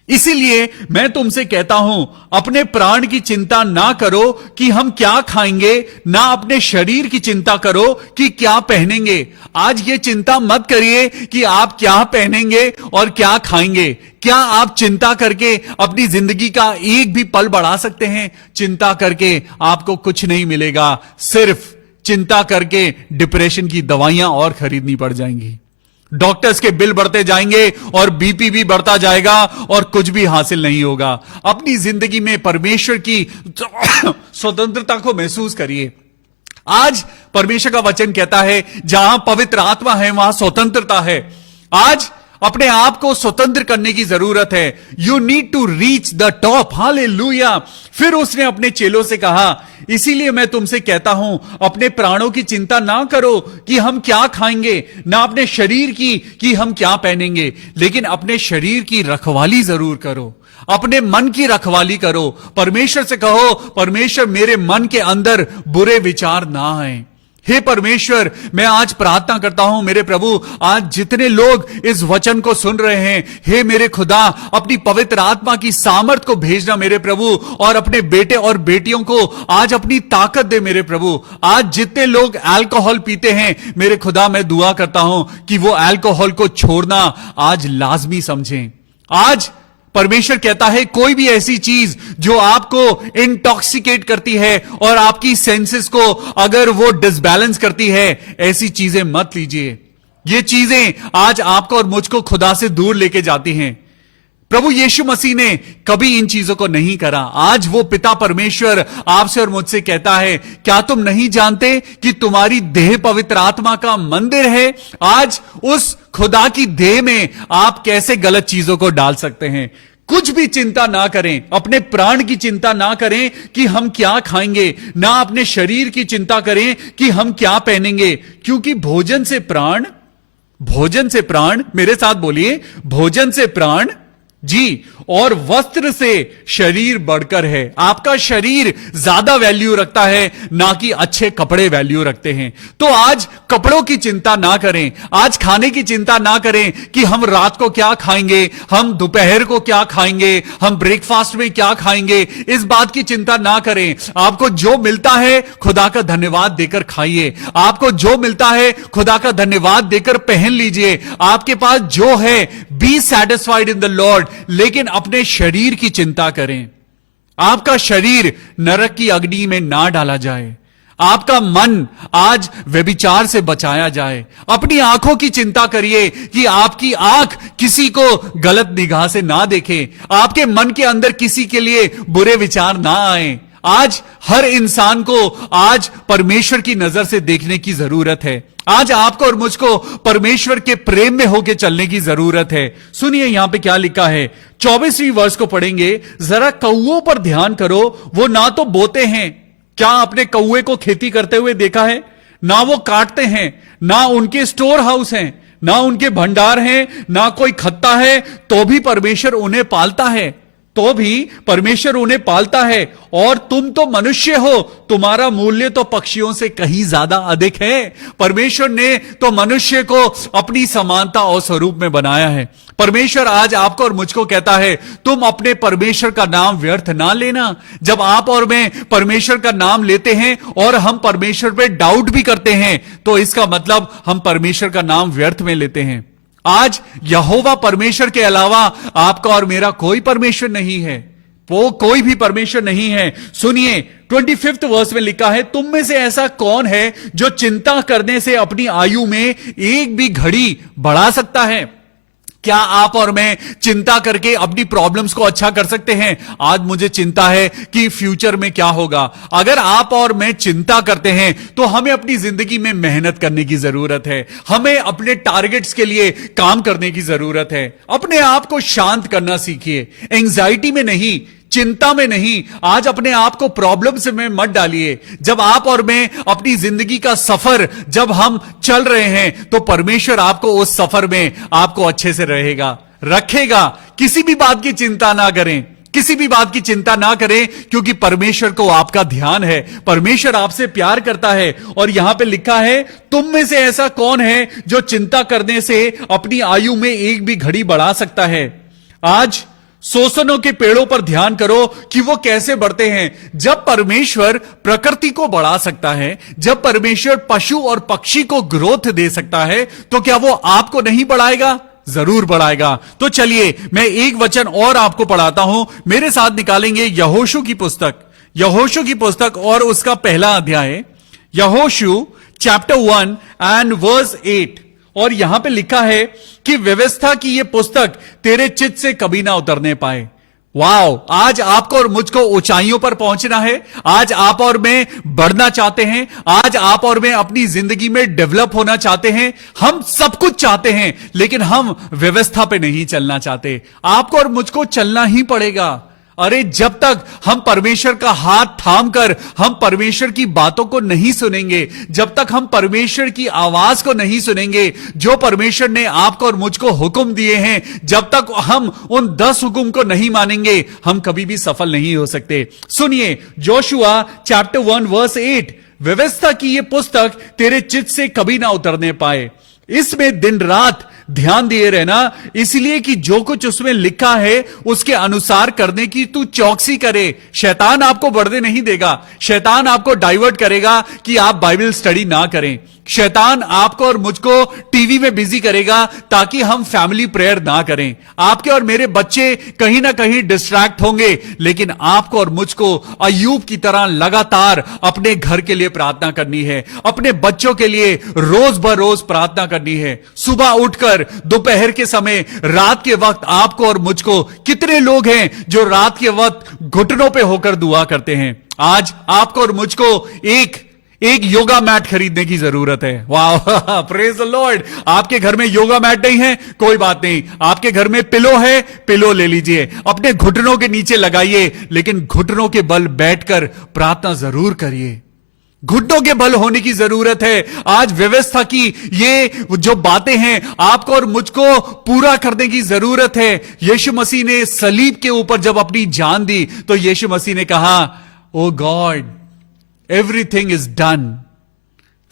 इसीलिए मैं तुमसे कहता हूं, अपने प्राण की चिंता ना करो कि हम क्या खाएंगे, ना अपने शरीर की चिंता करो कि क्या पहनेंगे। आज ये चिंता मत करिए कि आप क्या पहनेंगे और क्या खाएंगे। क्या आप चिंता करके अपनी जिंदगी का एक भी पल बढ़ा सकते हैं? चिंता करके आपको कुछ नहीं मिलेगा। सिर्फ चिंता करके डिप्रेशन की दवाइयां और खरीदनी पड़ जाएंगी, डॉक्टर्स के बिल बढ़ते जाएंगे और बीपी भी बढ़ता जाएगा और कुछ भी हासिल नहीं होगा। अपनी जिंदगी में परमेश्वर की स्वतंत्रता को महसूस करिए। आज परमेश्वर का वचन कहता है, जहां पवित्र आत्मा है वहां स्वतंत्रता है। आज अपने आप को स्वतंत्र करने की जरूरत है। You need to reach the top. Hallelujah. फिर उसने अपने चेलों से कहा, इसीलिए मैं तुमसे कहता हूं, अपने प्राणों की चिंता ना करो कि हम क्या खाएंगे, ना अपने शरीर की कि हम क्या पहनेंगे, लेकिन अपने शरीर की रखवाली जरूर करो। अपने मन की रखवाली करो। परमेश्वर से कहो, परमेश्वर मेरे मन के अंदर बुरे विचार ना आए। हे परमेश्वर, मैं आज प्रार्थना करता हूं मेरे प्रभु, आज जितने लोग इस वचन को सुन रहे हैं, हे मेरे खुदा, अपनी पवित्र आत्मा की सामर्थ को भेजना मेरे प्रभु, और अपने बेटे और बेटियों को आज अपनी ताकत दे मेरे प्रभु। आज जितने लोग अल्कोहल पीते हैं मेरे खुदा, मैं दुआ करता हूं कि वो अल्कोहल को छोड़ना आज लाजमी समझें। आज परमेश्वर कहता है, कोई भी ऐसी चीज जो आपको इंटॉक्सिकेट करती है और आपकी सेंसेस को अगर वो डिसबैलेंस करती है, ऐसी चीजें मत लीजिए। ये चीजें आज आपको और मुझको खुदा से दूर लेके जाती हैं। प्रभु यीशु मसीह ने कभी इन चीजों को नहीं करा। आज वो पिता परमेश्वर आपसे और मुझसे कहता है, क्या तुम नहीं जानते कि तुम्हारी देह पवित्र आत्मा का मंदिर है? आज उस खुदा की देह में आप कैसे गलत चीजों को डाल सकते हैं? कुछ भी चिंता ना करें, अपने प्राण की चिंता ना करें कि हम क्या खाएंगे, ना अपने शरीर की चिंता करें कि हम क्या पहनेंगे, क्योंकि भोजन से प्राण, मेरे साथ बोलिए, भोजन से प्राण जी, और वस्त्र से शरीर बढ़कर है। आपका शरीर ज्यादा वैल्यू रखता है, ना कि अच्छे कपड़े वैल्यू रखते हैं। तो आज कपड़ों की चिंता ना करें, आज खाने की चिंता ना करें कि हम रात को क्या खाएंगे, हम दोपहर को क्या खाएंगे, हम ब्रेकफास्ट में क्या खाएंगे, इस बात की चिंता ना करें। आपको जो मिलता है खुदा का धन्यवाद देकर खाइए, आपको जो मिलता है खुदा का धन्यवाद देकर पहन लीजिए। आपके पास जो है, B satisfied in the Lord, लेकिन अपने शरीर की चिंता करें। आपका शरीर नरक की अग्नि में ना डाला जाए, आपका मन आज व्यभिचार से बचाया जाए। अपनी आंखों की चिंता करिए कि आपकी आंख किसी को गलत निगाह से ना देखे, आपके मन के अंदर किसी के लिए बुरे विचार ना आए। आज हर इंसान को आज परमेश्वर की नजर से देखने की जरूरत है। आज आपको और मुझको परमेश्वर के प्रेम में होकर चलने की जरूरत है। सुनिए यहां पे क्या लिखा है, 24वीं वर्ष को पढ़ेंगे। जरा कौओं पर ध्यान करो, वो ना तो बोते हैं, क्या आपने कौए को खेती करते हुए देखा है? ना वो काटते हैं, ना उनके स्टोर हाउस हैं, ना उनके भंडार हैं, ना कोई खत्ता है, तो भी परमेश्वर उन्हें पालता है, तो भी परमेश्वर उन्हें पालता है। और तुम तो मनुष्य हो, तुम्हारा मूल्य तो पक्षियों से कहीं ज्यादा अधिक है। परमेश्वर ने तो मनुष्य को अपनी समानता और स्वरूप में बनाया है। परमेश्वर आज आपको और मुझको कहता है, तुम अपने परमेश्वर का नाम व्यर्थ ना लेना। जब आप और मैं परमेश्वर का नाम लेते हैं और हम परमेश्वर पे डाउट भी करते हैं, तो इसका मतलब हम परमेश्वर का नाम व्यर्थ में लेते हैं। आज यहोवा परमेश्वर के अलावा आपका और मेरा कोई परमेश्वर नहीं है, वो कोई भी परमेश्वर नहीं है। सुनिए 25th वर्स में लिखा है, तुम में से ऐसा कौन है जो चिंता करने से अपनी आयु में एक भी घड़ी बढ़ा सकता है? क्या आप और मैं चिंता करके अपनी प्रॉब्लम्स को अच्छा कर सकते हैं? आज मुझे चिंता है कि फ्यूचर में क्या होगा। अगर आप और मैं चिंता करते हैं तो हमें अपनी जिंदगी में मेहनत करने की जरूरत है, हमें अपने टारगेट्स के लिए काम करने की जरूरत है। अपने आप को शांत करना सीखिए, एंजाइटी में नहीं, चिंता में नहीं। आज अपने आप को प्रॉब्लम्स में मत डालिए। जब आप और मैं अपनी जिंदगी का सफर जब हम चल रहे हैं, तो परमेश्वर आपको उस सफर में आपको अच्छे से रखेगा। किसी भी बात की चिंता ना करें, किसी भी बात की चिंता ना करें, क्योंकि परमेश्वर को आपका ध्यान है, परमेश्वर आपसे प्यार करता है। और यहां पे लिखा है, तुम में से ऐसा कौन है जो चिंता करने से अपनी आयु में एक भी घड़ी बढ़ा सकता है? आज सोसनों के पेड़ों पर ध्यान करो कि वो कैसे बढ़ते हैं। जब परमेश्वर प्रकृति को बढ़ा सकता है, जब परमेश्वर पशु और पक्षी को ग्रोथ दे सकता है, तो क्या वो आपको नहीं बढ़ाएगा? जरूर बढ़ाएगा। तो चलिए मैं एक वचन और आपको पढ़ाता हूं। मेरे साथ निकालेंगे यहोशू की पुस्तक और उसका पहला अध्याय, यहोशू चैप्टर 1 एंड वर्स 8। और यहां पे लिखा है कि व्यवस्था की ये पुस्तक तेरे चित्त से कभी ना उतरने पाए। वाओ, आज आपको और मुझको ऊंचाइयों पर पहुंचना है। आज आप और मैं बढ़ना चाहते हैं, आज आप और मैं अपनी जिंदगी में डेवलप होना चाहते हैं। हम सब कुछ चाहते हैं, लेकिन हम व्यवस्था पे नहीं चलना चाहते। आपको और मुझको चलना ही पड़ेगा। अरे जब तक हम परमेश्वर का हाथ थाम कर हम परमेश्वर की बातों को नहीं सुनेंगे, जब तक हम परमेश्वर की आवाज को नहीं सुनेंगे, जो परमेश्वर ने आपको और मुझको हुक्म दिए हैं, जब तक हम उन 10 हुक्म को नहीं मानेंगे, हम कभी भी सफल नहीं हो सकते। सुनिए जोशुआ चैप्टर 1 वर्स 8, व्यवस्था की ये पुस्तक तेरे चित्त से कभी ना उतरने पाए, इसमें दिन रात ध्यान दिए रहना, इसलिए कि जो कुछ उसमें लिखा है उसके अनुसार करने की तू चौकसी करे। शैतान आपको बढ़ने नहीं देगा, शैतान आपको डाइवर्ट करेगा कि आप बाइबल स्टडी ना करें, शैतान आपको और मुझको टीवी में बिजी करेगा ताकि हम फैमिली प्रेयर ना करें। आपके और मेरे बच्चे कहीं ना कहीं डिस्ट्रैक्ट होंगे, लेकिन आपको और मुझको अय्यूब की तरह लगातार अपने घर के लिए प्रार्थना करनी है, अपने बच्चों के लिए रोज ब रोज प्रार्थना करनी है। सुबह उठकर, दोपहर के समय, रात के वक्त आपको और मुझको, कितने लोग हैं जो रात के वक्त घुटनों पे होकर दुआ करते हैं। आज आपको और मुझको एक योगा मैट खरीदने की जरूरत है। वाह, प्रेज द लॉर्ड। आपके घर में योगा मैट नहीं है, कोई बात नहीं, आपके घर में पिलो है, पिलो ले लीजिए, अपने घुटनों के नीचे लगाइए, लेकिन घुटनों के बल बैठकर प्रार्थना जरूर करिए। घुटनों के बल होने की जरूरत है। आज व्यवस्था की ये जो बातें हैं, आपको और मुझको पूरा करने की जरूरत है। यीशु मसीह ने सलीब के ऊपर जब अपनी जान दी, तो यीशु मसीह ने कहा, O God, everything is done,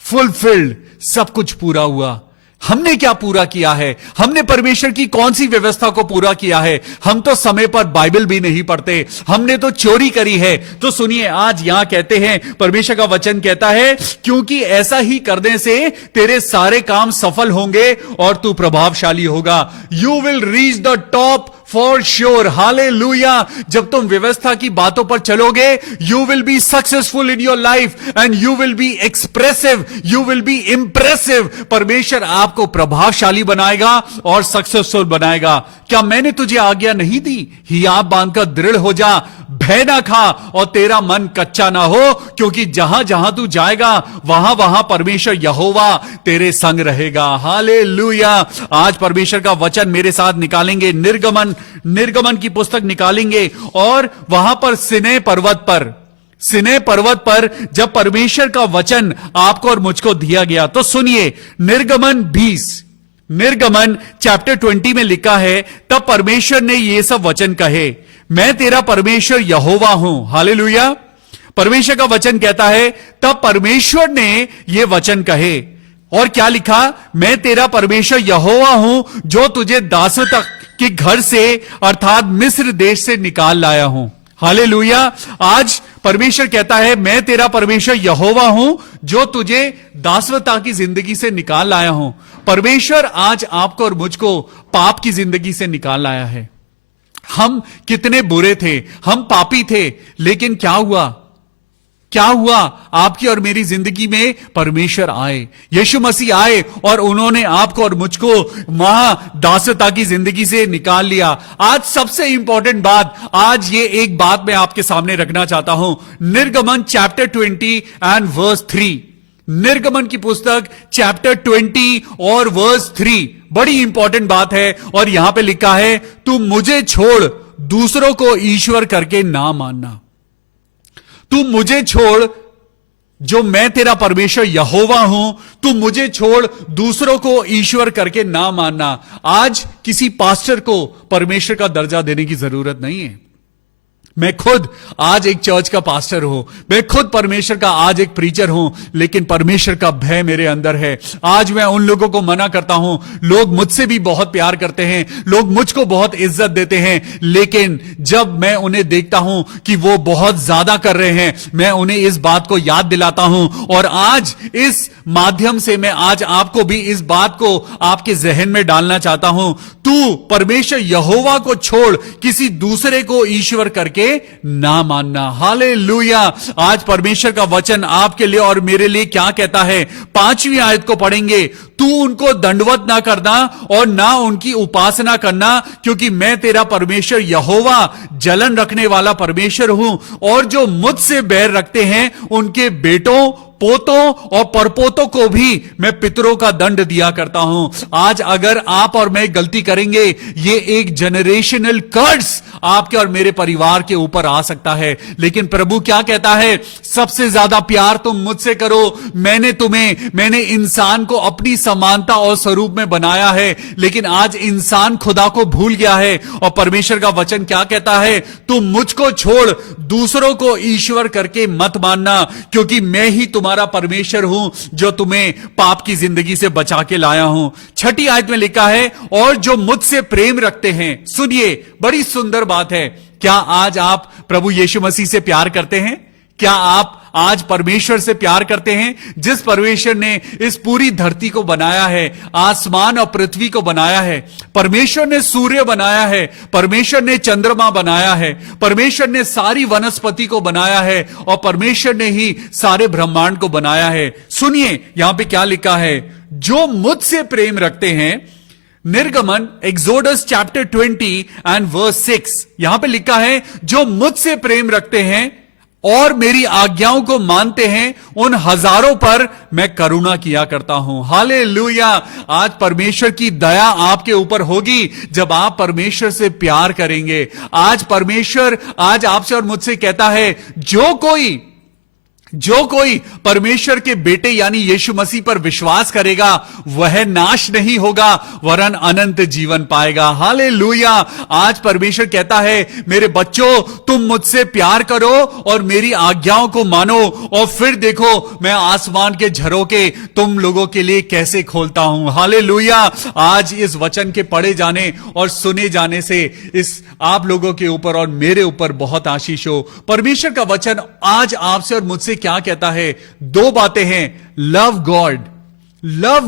fulfilled, सब कुछ पूरा हुआ। हमने क्या पूरा किया है? हमने परमेश्वर की कौन सी व्यवस्था को पूरा किया है? हम तो समय पर बाइबल भी नहीं पढ़ते, हमने तो चोरी करी है। तो सुनिए, आज यहां कहते हैं, परमेश्वर का वचन कहता है, क्योंकि ऐसा ही करने से तेरे सारे काम सफल होंगे और तू प्रभावशाली होगा। You will reach the top for sure. Hallelujah. जब तुम व्यवस्था की बातों पर चलोगे, you will be successful in your life and you will be expressive, you will be impressive. परमेश्वर आपको प्रभावशाली बनाएगा और सक्सेसफुल बनाएगा। क्या मैंने तुझे आज्ञा नहीं दी? हियाव बांधकर दृढ़ हो जा, भय ना खा और तेरा मन कच्चा ना हो, क्योंकि जहां जहां तू जाएगा वहां वहां परमेश्वर यहोवा तेरे संग रहेगा। हालेलुया। आज परमेश्वर का वचन मेरे साथ निकालेंगे, निर्गमन की पुस्तक निकालेंगे, और वहां पर सिने पर्वत पर जब परमेश्वर का वचन आपको और मुझको दिया गया, तो सुनिए, निर्गमन चैप्टर 20 में लिखा है, तब परमेश्वर ने ये सब वचन कहे, मैं तेरा परमेश्वर यहोवा हूं। हालेलुया। परमेश्वर का वचन कहता है, तब परमेश्वर ने ये वचन कहे, और क्या लिखा? मैं तेरा परमेश्वर यहोवा हूं, जो तुझे दासत्व के घर से अर्थात मिस्र देश से निकाल लाया हूं। हालेलुया। आज परमेश्वर कहता है, मैं तेरा परमेश्वर यहोवा हूं, जो तुझे दासवता की जिंदगी से निकाल लाया हूं। परमेश्वर आज आपको और मुझको पाप की जिंदगी से निकाल लाया है। हम कितने बुरे थे, हम पापी थे, लेकिन क्या हुआ? आपकी और मेरी जिंदगी में परमेश्वर आए, यीशु मसीह आए, और उन्होंने आपको और मुझको वहां दासता की जिंदगी से निकाल लिया। आज सबसे इंपॉर्टेंट बात, आज ये एक बात मैं आपके सामने रखना चाहता हूं। निर्गमन चैप्टर 20 एंड वर्स 3, निर्गमन की पुस्तक चैप्टर 20 और वर्स 3, बड़ी इंपॉर्टेंट बात है। और यहां पे लिखा है, तू मुझे छोड़ दूसरों को ईश्वर करके ना मानना। तू मुझे छोड़, जो मैं तेरा परमेश्वर यहोवा हूं, तू मुझे छोड़ दूसरों को ईश्वर करके ना मानना। आज किसी पास्टर को परमेश्वर का दर्जा देने की जरूरत नहीं है। मैं खुद आज एक चर्च का पास्टर हूं, मैं खुद परमेश्वर का आज एक प्रीचर हूं, लेकिन परमेश्वर का भय मेरे अंदर है। आज मैं उन लोगों को मना करता हूं, लोग मुझसे भी बहुत प्यार करते हैं, लोग मुझको बहुत इज्जत देते हैं, लेकिन जब मैं उन्हें देखता हूं कि वो बहुत ज्यादा कर रहे हैं, मैं उन्हें इस बात को याद दिलाता हूं। और आज इस माध्यम से मैं आज आपको भी इस बात को आपके जहन में डालना चाहता हूं, तू परमेश्वर यहोवा को छोड़ किसी दूसरे को ईश्वर करके ना मानना। हालेलुया। आज परमेश्वर का वचन आपके लिए और मेरे लिए क्या कहता है? 5वीं आयत को पढ़ेंगे, तू उनको दंडवत ना करना और ना उनकी उपासना करना, क्योंकि मैं तेरा परमेश्वर यहोवा जलन रखने वाला परमेश्वर हूं, और जो मुझसे बैर रखते हैं उनके बेटों, पोतों और परपोतों को भी मैं पितरों का दंड दिया करता हूं। आज अगर आप और मैं गलती करेंगे, ये एक जनरेशनल कर्स आपके और मेरे परिवार के ऊपर आ सकता है। लेकिन प्रभु क्या कहता है? सबसे ज्यादा प्यार तुम मुझसे करो। मैंने इंसान को अपनी समानता और स्वरूप में बनाया है, लेकिन आज इंसान खुदा को भूल गया है। और परमेश्वर का वचन क्या कहता है? तुम मुझको छोड़ दूसरों को ईश्वर करके मत मानना, क्योंकि मैं ही तुम्हारा परमेश्वर हूं, जो तुम्हें पाप की जिंदगी से बचा के लाया हूं। 6ठी आयत में लिखा है, और जो मुझसे प्रेम रखते हैं। सुनिए, बड़ी सुंदर बात है। क्या आज आप प्रभु यीशु मसीह से प्यार करते हैं? क्या आप आज परमेश्वर से प्यार करते हैं, जिस परमेश्वर ने इस पूरी धरती को बनाया है, आसमान और पृथ्वी को बनाया है, परमेश्वर ने सूर्य बनाया है, परमेश्वर ने चंद्रमा बनाया है, परमेश्वर ने सारी वनस्पति को बनाया है और परमेश्वर ने ही सारे ब्रह्मांड को बनाया है। सुनिए यहां पे क्या लिखा है, जो मुझसे प्रेम रखते हैं। निर्गमन एक्सोडस चैप्टर 20 एंड वर्स 6 यहां पे लिखा है, जो मुझसे प्रेम रखते हैं और मेरी आज्ञाओं को मानते हैं, उन हजारों पर मैं करुणा किया करता हूं। हालेलुया। आज परमेश्वर की दया आपके ऊपर होगी जब आप परमेश्वर से प्यार करेंगे। आज परमेश्वर आज आपसे और मुझसे कहता है, जो कोई परमेश्वर के बेटे यानी यीशु मसीह पर विश्वास करेगा वह नाश नहीं होगा वरन अनंत जीवन पाएगा। हालेलुया। आज परमेश्वर कहता है, मेरे बच्चों तुम मुझसे प्यार करो और मेरी आज्ञाओं को मानो और फिर देखो मैं आसमान के झरोके तुम लोगों के लिए कैसे खोलता हूं। हालेलुया। आज इस वचन के पढ़े जाने और सुने जाने से इस आप लोगों के ऊपर और मेरे ऊपर बहुत आशीष हो। परमेश्वर का वचन आज आपसे और मुझसे क्या कहता है? दो बातें हैं। Love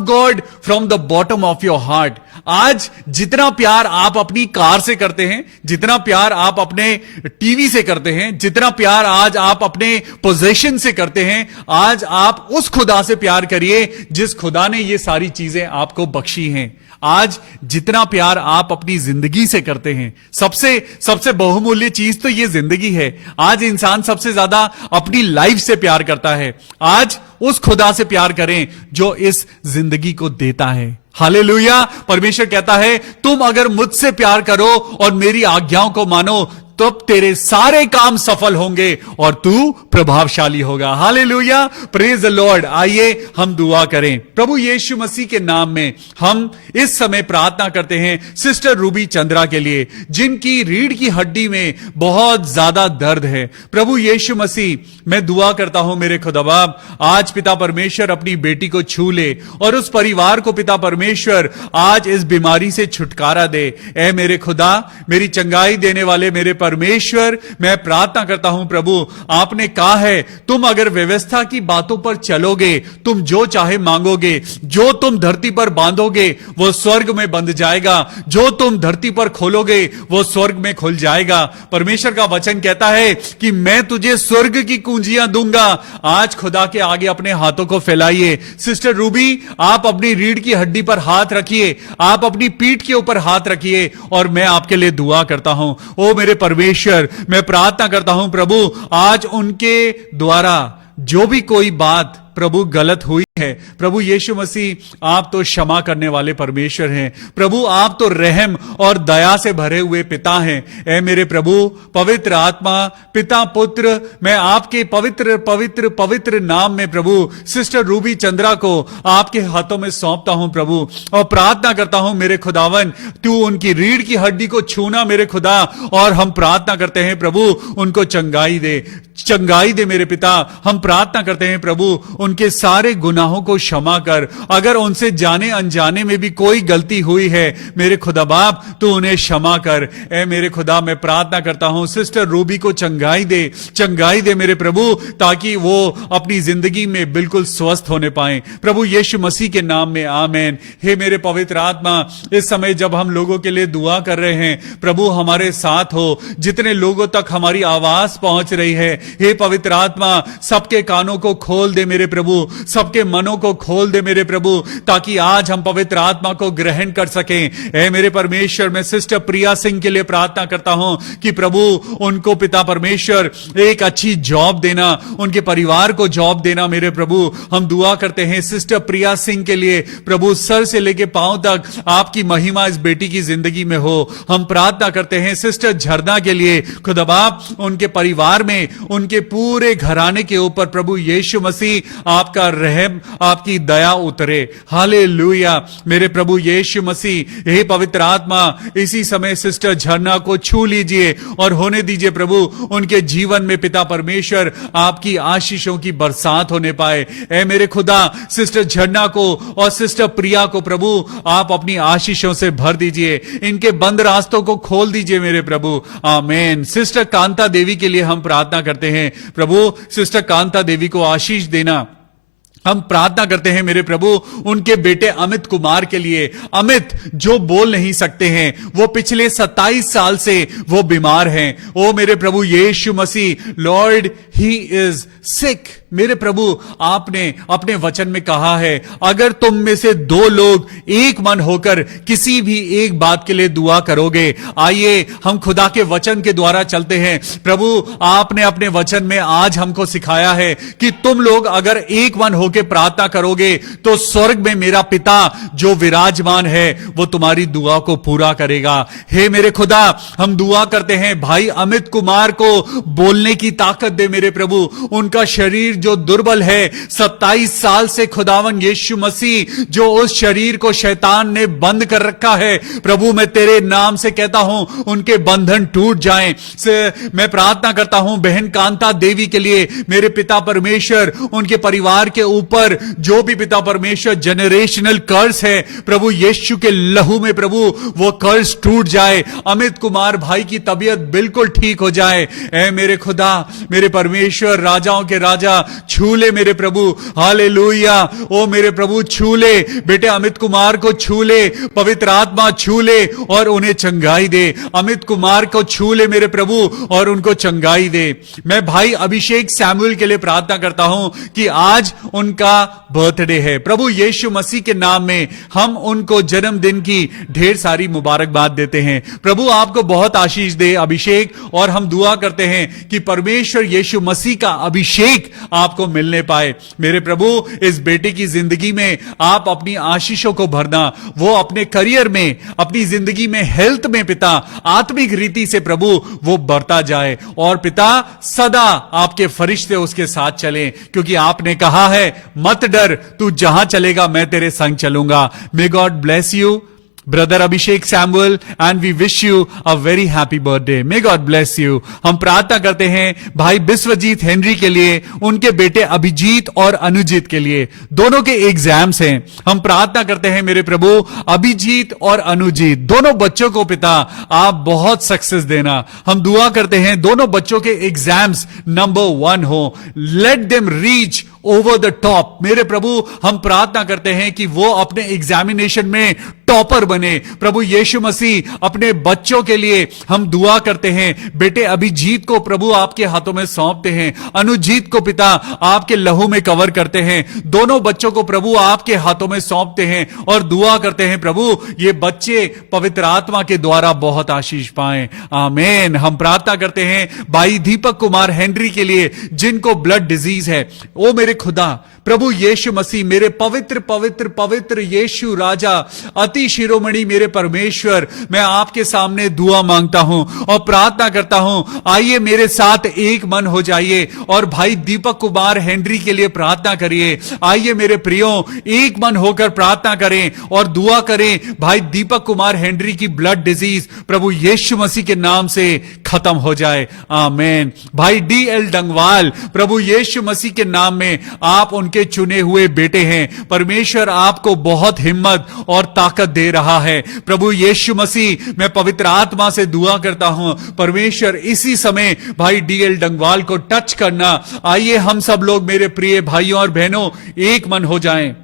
God from the bottom of your heart. आज जितना प्यार आप अपनी कार से करते हैं, जितना प्यार आप अपने टीवी से करते हैं, जितना प्यार आज आप अपने पोजेशन से करते हैं, आज आप उस खुदा से प्यार करिए जिस खुदा ने ये सारी चीजें आपको बख्शी हैं। आज जितना प्यार आप अपनी जिंदगी से करते हैं, सबसे बहुमूल्य चीज तो ये जिंदगी है। आज इंसान सबसे ज्यादा अपनी लाइफ से प्यार करता है। आज उस खुदा से प्यार करें जो इस जिंदगी को देता है। हालेलुया। परमेश्वर कहता है, तुम अगर मुझसे प्यार करो और मेरी आज्ञाओं को मानो तब तेरे सारे काम सफल होंगे और तू प्रभावशाली होगा। हालेलुया। Praise the Lord. आइए हम दुआ करें। प्रभु यीशु मसीह के नाम में हम इस समय प्रार्थना करते हैं सिस्टर रूबी चंद्रा के लिए, जिनकी रीढ़ की हड्डी में बहुत ज्यादा दर्द है। प्रभु यीशु मसीह, मैं दुआ करता हूं मेरे खुदा बाप, आज पिता परमेश्वर अपनी बेटी को छू ले और उस परिवार को पिता परमेश्वर आज इस बीमारी से छुटकारा दे। ऐ मेरे खुदा, मेरी चंगाई देने वाले मेरे परमेश्वर, मैं प्रार्थना करता हूं प्रभु, आपने कहा है तुम अगर व्यवस्था की बातों पर चलोगे, तुम जो चाहे मांगोगे, जो तुम धरती पर बांधोगे वो स्वर्ग में बंध जाएगा, जो तुम धरती पर खोलोगे वो स्वर्ग में खुल जाएगा। परमेश्वर का वचन कहता है कि मैं तुझे स्वर्ग की कुंजियां दूंगा। आज खुदा के आगे अपने हाथों को फैलाइए। सिस्टर रूबी, आप अपनी रीढ़ की हड्डी पर हाथ रखिए, आप अपनी पीठ के ऊपर हाथ रखिए और मैं आपके लिए दुआ करता हूं। ओ मेरे परमेश्वर, मैं प्रार्थना करता हूं प्रभु, आज उनके द्वारा जो भी कोई बात प्रभु गलत हुई है, प्रभु यीशु मसीह आप तो क्षमा करने वाले परमेश्वर हैं। प्रभु आप तो रहम और दया से भरे हुए पिता हैं। ऐ मेरे प्रभु, पवित्र आत्मा, पिता पुत्र, मैं आपके पवित्र पवित्र पवित्र नाम में प्रभु सिस्टर रूबी चंद्रा को आपके हाथों में सौंपता हूं प्रभु, और प्रार्थना करता हूं मेरे खुदावन, तू उनकी रीढ़ की हड्डी को छूना मेरे खुदा, और हम प्रार्थना करते हैं प्रभु उनको चंगाई दे मेरे पिता। हम प्रार्थना करते हैं प्रभु उनके सारे गुनाहों को क्षमा कर। अगर उनसे जाने अनजाने में भी कोई गलती हुई है मेरे खुदा बाप, तू उन्हें क्षमा कर। ऐ मेरे खुदा, मैं प्रार्थना करता हूं सिस्टर रूबी को चंगाई दे मेरे प्रभु, ताकि वो अपनी जिंदगी में बिल्कुल स्वस्थ होने पाए प्रभु यीशु मसीह के नाम में, आमेन। हे मेरे पवित्र आत्मा, इस समय जब हम लोगों के लिए दुआ कर रहे हैं प्रभु, हमारे साथ हो। जितने लोगों तक हमारी आवाज पहुंच रही है, हे पवित्र आत्मा, सबके कानों को खोल दे मेरे प्रभु, सबके मनों को खोल दे मेरे प्रभु, ताकि आज हम पवित्र आत्मा को ग्रहण कर सकें। ऐ मेरे परमेश्वर, मैं सिस्टर प्रिया सिंह के लिए प्रार्थना करता हूं कि प्रभु उनको पिता परमेश्वर एक अच्छी जॉब देना, उनके परिवार को जॉब देना मेरे प्रभु। हम दुआ करते हैं सिस्टर प्रिया सिंह के लिए प्रभु, सर से लेके पांव तक आपकी महिमा इस बेटी की जिंदगी में हो। हम प्रार्थना करते हैं सिस्टर झरना के लिए, खुदा बाप उनके परिवार में, उनके पूरे घराने के ऊपर प्रभु यीशु मसीह आपका रहम आपकी दया उतरे। हालेलुया। मेरे प्रभु यीशु मसीह, हे पवित्र आत्मा, इसी समय सिस्टर झरना को छू लीजिए और होने दीजिए प्रभु उनके जीवन में पिता परमेश्वर आपकी आशीषों की बरसात होने पाए। ऐ मेरे खुदा, सिस्टर झरना को और सिस्टर प्रिया को प्रभु आप अपनी आशीषों से भर दीजिए, इनके बंद रास्तों को खोल दीजिए मेरे प्रभु। आमीन। सिस्टर कांता देवी के लिए हम प्रार्थना करते हैं प्रभु, सिस्टर कांता देवी को आशीष देना। हम प्रार्थना करते हैं मेरे प्रभु उनके बेटे अमित कुमार के लिए। अमित जो बोल नहीं सकते हैं, वो पिछले 27 साल से वो बीमार हैं। ओ मेरे प्रभु यीशु मसीह, लॉर्ड ही इज सिक। मेरे प्रभु आपने अपने वचन में कहा है, अगर तुम में से 2 लोग एक मन होकर किसी भी एक बात के लिए दुआ करोगे। आइए हम खुदा के वचन के द्वारा चलते हैं। प्रभु आपने अपने वचन में आज हमको सिखाया है कि तुम लोग अगर एक मन होकर प्रार्थना करोगे तो स्वर्ग में मेरा पिता जो विराजमान है वो तुम्हारी दुआ को पूरा करेगा। हे मेरे खुदा, हम दुआ करते हैं भाई अमित कुमार को बोलने की ताकत दे मेरे प्रभु। उनका शरीर जो दुर्बल है, 27 साल से खुदावन यीशु मसीह जो उस शरीर को शैतान ने बंद कर रखा है, प्रभु मैं तेरे नाम से कहता हूं उनके बंधन टूट जाएं। मैं प्रार्थना करता हूं बहन कांता देवी के लिए, मेरे पिता परमेश्वर उनके परिवार के ऊपर जो भी पिता परमेश्वर जनरेशनल कर्स है, प्रभु यीशु के लहू में प्रभु वो कर्स टूट जाए। अमित कुमार भाई की तबीयत बिल्कुल ठीक हो जाए। ऐ मेरे खुदा, मेरे परमेश्वर, राजाओं के राजा, छू ले मेरे प्रभु। हालेलुया। ओ मेरे प्रभु छू ले, बेटे अमित कुमार को छू ले, पवित्र आत्मा छू ले और उन्हें चंगाई दे। अमित कुमार को छू ले मेरे प्रभु और उनको चंगाई दे। मैं भाई अभिषेक सैमुअल के लिए प्रार्थना करता हूं कि आज उनका बर्थडे है। प्रभु यीशु मसीह के नाम में हम उनको जन्मदिन की ढेर सारी मुबारकबाद देते हैं। प्रभु आपको बहुत आशीष दे अभिषेक, और हम दुआ करते हैं कि परमेश्वर यीशु मसीह का अभिषेक आपको मिलने पाए। मेरे प्रभु इस बेटे की जिंदगी में आप अपनी आशीषों को भरना, वो अपने करियर में, अपनी जिंदगी में, हेल्थ में पिता आत्मिक रीति से प्रभु वो बढ़ता जाए, और पिता सदा आपके फरिश्ते उसके साथ चलें, क्योंकि आपने कहा है मत डर, तू जहां चलेगा मैं तेरे संग चलूंगा। May God bless you brother Abhishek Samuel, and we wish you a very happy birthday. May God bless you. हम प्रार्थना करते हैं भाई बिस्वजीत हेनरी के लिए, उनके बेटे अभिजीत और अनुजीत के लिए, दोनों के एग्जाम्स हैं। हम प्रार्थना करते हैं मेरे प्रभु अभिजीत और अनुजीत दोनों बच्चों को पिता आप बहुत सक्सेस देना। हम दुआ करते हैं दोनों बच्चों के एग्जाम्स नंबर 1 हो। Let them reach over the top. मेरे प्रभु हम प्रार्थना करते हैं कि वो अपने एग्जामिनेशन में टॉपर बने। प्रभु यीशु मसीह अपने बच्चों के लिए हम दुआ करते हैं। बेटे अभिजीत को प्रभु आपके हाथों में सौंपते हैं, अनुजीत को पिता आपके लहू में कवर करते हैं, दोनों बच्चों को प्रभु आपके हाथों में सौंपते हैं और दुआ करते हैं प्रभु ये बच्चे पवित्र आत्मा के द्वारा बहुत आशीष पाएं। आमीन। हम प्रार्थना करते हैं भाई दीपक कुमार हेनरी के लिए जिनको ब्लड डिजीज है। ओ मेरे खुदा प्रभु यीशु मसीह, मेरे पवित्र पवित्र पवित्र यीशु राजा, अति शिरोमणि मेरे परमेश्वर, मैं आपके सामने दुआ मांगता हूं और प्रार्थना करता हूं, आइए मेरे साथ एक मन हो जाइए और भाई दीपक कुमार हेनरी के लिए प्रार्थना करिए। आइए मेरे प्रियो एक मन होकर प्रार्थना करें और दुआ करें भाई दीपक कुमार हेनरी की ब्लड डिजीज प्रभु यीशु मसीह के नाम से खत्म हो जाए। आमीन। भाई DL डंगवाल, प्रभु यीशु मसीह के नाम में आप उनके चुने हुए बेटे हैं। परमेश्वर आपको बहुत हिम्मत और ताकत दे रहा है। प्रभु यीशु मसीह, मैं पवित्र आत्मा से दुआ करता हूं परमेश्वर इसी समय भाई DL डंगवाल को टच करना। आइए हम सब लोग मेरे प्रिय भाइयों और बहनों एक मन हो जाएं,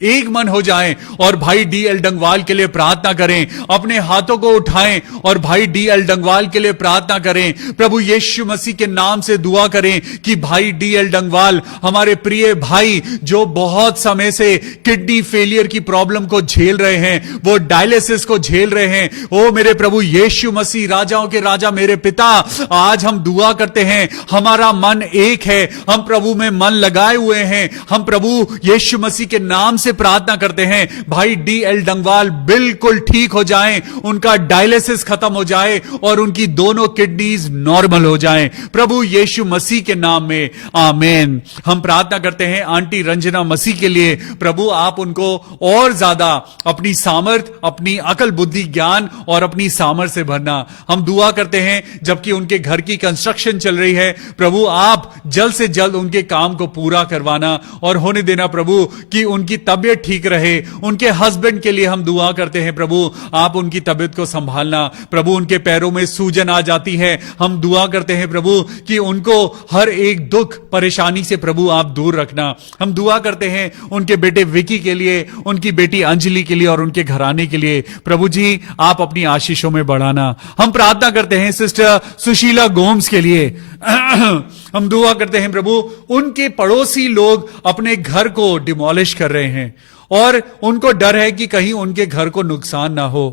एक मन हो जाएं और भाई DL डंगवाल के लिए प्रार्थना करें। अपने हाथों को उठाएं और भाई DL डंगवाल के लिए प्रार्थना करें। प्रभु यीशु मसीह के नाम से दुआ करें कि भाई DL डंगवाल, हमारे प्रिय भाई जो बहुत समय से किडनी फेलियर की प्रॉब्लम को झेल रहे हैं, वो डायलिसिस को झेल रहे हैं, ओ मेरे प्रभु यीशु मसीह, राजाओं के राजा मेरे पिता, आज हम दुआ करते हैं, हमारा मन एक है, हम प्रभु में मन लगाए हुए हैं, हम प्रभु यीशु मसीह के नाम से प्रार्थना करते हैं भाई DL डंगवाल बिल्कुल ठीक हो जाएं, उनका डायलिसिस खत्म हो जाए और उनकी दोनों किडनीज नॉर्मल हो जाएं, प्रभु यीशु मसीह के नाम में, आमीन। हम प्रार्थना करते हैं आंटी रंजना मसीह के लिए, प्रभु आप उनको और ज्यादा अपनी सामर्थ, अपनी अकल, बुद्धि, ज्ञान और अपनी सामर्थ से भरना। हम दुआ करते हैं जबकि उनके घर की कंस्ट्रक्शन चल रही है, प्रभु आप जल्द से जल्द उनके काम को पूरा करवाना और होने देना प्रभु कि उनकी तबीयत ठीक रहे। उनके हस्बैंड के लिए हम दुआ करते हैं प्रभु आप उनकी तबीयत को संभालना। प्रभु उनके पैरों में सूजन आ जाती है, हम दुआ करते हैं प्रभु कि उनको हर एक दुख परेशानी से प्रभु आप दूर रखना। हम दुआ करते हैं उनके बेटे विकी के लिए, उनकी बेटी अंजलि के लिए और उनके घराने के लिए, प्रभु जी आप अपनी आशीषों में बढ़ाना। हम प्रार्थना करते हैं सिस्टर सुशीला गोम्स के लिए हम दुआ करते हैं प्रभु उनके पड़ोसी लोग अपने घर को डिमोलिश कर रहे हैं और उनको डर है कि कहीं उनके घर को नुकसान ना हो।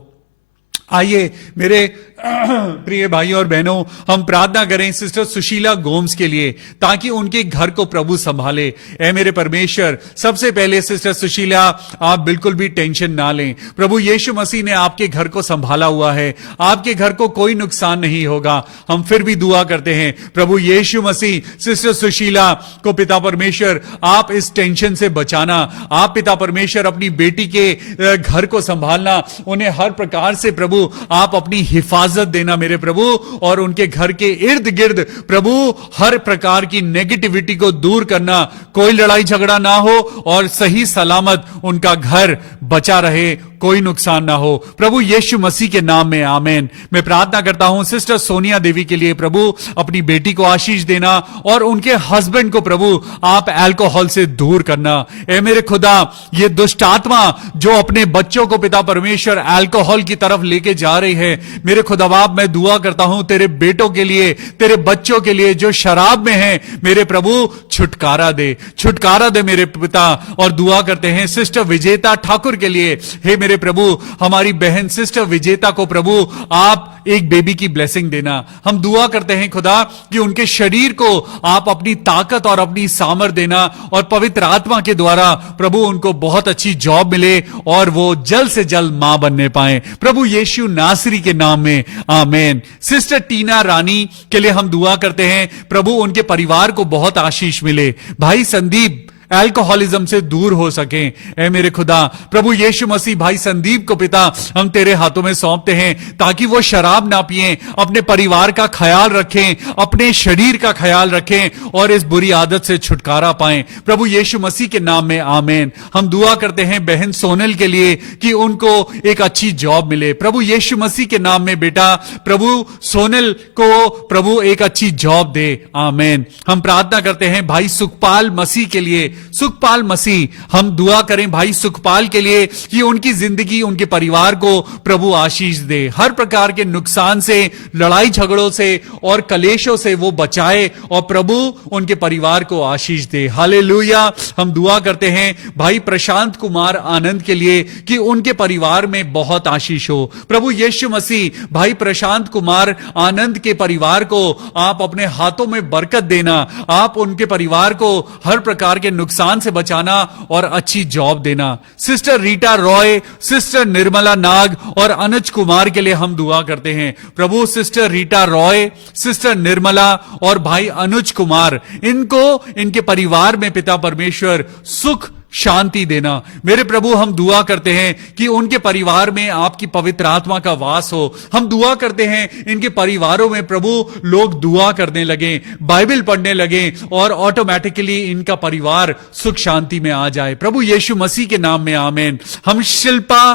आइए मेरे प्रिय भाइयों और बहनों, हम प्रार्थना करें सिस्टर सुशीला गोम्स के लिए ताकि उनके घर को प्रभु संभाले। ऐ मेरे परमेश्वर, सबसे पहले सिस्टर सुशीला आप बिल्कुल भी टेंशन ना लें, प्रभु यीशु मसीह ने आपके घर को संभाला हुआ है, आपके घर को कोई नुकसान नहीं होगा। हम फिर भी दुआ करते हैं प्रभु यीशु मसीह सिस्टर सुशीला को पिता परमेश्वर आप इस टेंशन से बचाना, आप पिता परमेश्वर अपनी बेटी के घर को संभालना, उन्हें हर प्रकार से प्रभु आप अपनी हिफाजत देना मेरे प्रभु, और उनके घर के इर्द गिर्द प्रभु हर प्रकार की नेगेटिविटी को दूर करना, कोई लड़ाई झगड़ा ना हो और सही सलामत उनका घर बचा रहे, कोई नुकसान ना हो, प्रभु यीशु मसीह के नाम में, आमीन। मैं प्रार्थना करता हूं सिस्टर सोनिया देवी के लिए, प्रभु अपनी बेटी को आशीष देना और उनके हस्बैंड को प्रभु आप अल्कोहल से दूर करना। ए मेरे खुदा, ये दुष्ट आत्मा जो अपने बच्चों को पिता परमेश्वर अल्कोहल की तरफ लेके जा रही है, मेरे खुदा बाप मैं दुआ करता हूं तेरे बेटों के लिए, तेरे बच्चों के लिए जो शराब में हैं, मेरे प्रभु छुटकारा दे, छुटकारा दे मेरे पिता। और दुआ करते हैं सिस्टर विजेता ठाकुर के लिए, हे मेरे प्रभु हमारी बहन सिस्टर विजेता को प्रभु आप एक बेबी की ब्लेसिंग देना। हम दुआ करते हैं खुदा कि उनके शरीर को आप अपनी ताकत और अपनी सामर्थ देना और पवित्र आत्मा के द्वारा प्रभु उनको बहुत अच्छी जॉब मिले और वो जल्द से जल्द मां बनने पाए, प्रभु यीशु नासरी के नाम में, आमीन। सिस्टर टीना रानी के लिए हम दुआ करते हैं प्रभु उनके परिवार को बहुत आशीष मिले, भाई संदीप अल्कोहलिज्म से दूर हो सके। ऐ मेरे खुदा प्रभु यीशु मसीह भाई संदीप को पिता हम तेरे हाथों में सौंपते हैं ताकि वो शराब ना पिए, अपने परिवार का ख्याल रखें, अपने शरीर का ख्याल रखें और इस बुरी आदत से छुटकारा पाएं, प्रभु यीशु मसीह के नाम में, आमीन। हम दुआ करते हैं बहन सोनल के लिए कि उनको एक अच्छी जॉब मिले, प्रभु यीशु मसीह के नाम में बेटा प्रभु सोनल को प्रभु एक अच्छी जॉब दे, आमीन। हम प्रार्थना करते हैं भाई सुखपाल मसीह के लिए, सुखपाल मसीह हम दुआ करें भाई सुखपाल के लिए कि उनकी जिंदगी उनके परिवार को प्रभु आशीष दे, हर प्रकार के नुकसान से, लड़ाई झगड़ों से और कलेशों से वो बचाए और प्रभु उनके परिवार को आशीष दे, हालेलुया। हम दुआ करते हैं भाई प्रशांत कुमार आनंद के लिए कि उनके परिवार में बहुत आशीष हो, प्रभु यीशु मसीह भाई प्रशांत कुमार आनंद के परिवार को आप अपने हाथों में बरकत देना, आप उनके परिवार को हर प्रकार के नुकसान से बचाना और अच्छी जॉब देना। सिस्टर रीटा रॉय, सिस्टर निर्मला नाग और अनुज कुमार के लिए हम दुआ करते हैं प्रभु सिस्टर रीटा रॉय, सिस्टर निर्मला और भाई अनुज कुमार, इनको इनके परिवार में पिता परमेश्वर सुख शांति देना, मेरे प्रभु हम दुआ करते हैं कि उनके परिवार में आपकी पवित्र आत्मा का वास हो। हम दुआ करते हैं इनके परिवारों में प्रभु लोग दुआ करने लगे, बाइबल पढ़ने लगे और ऑटोमेटिकली इनका परिवार सुख शांति में आ जाए, प्रभु यीशु मसीह के नाम में, आमीन। हम शिल्पा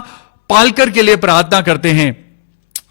पालकर के लिए प्रार्थना करते हैं,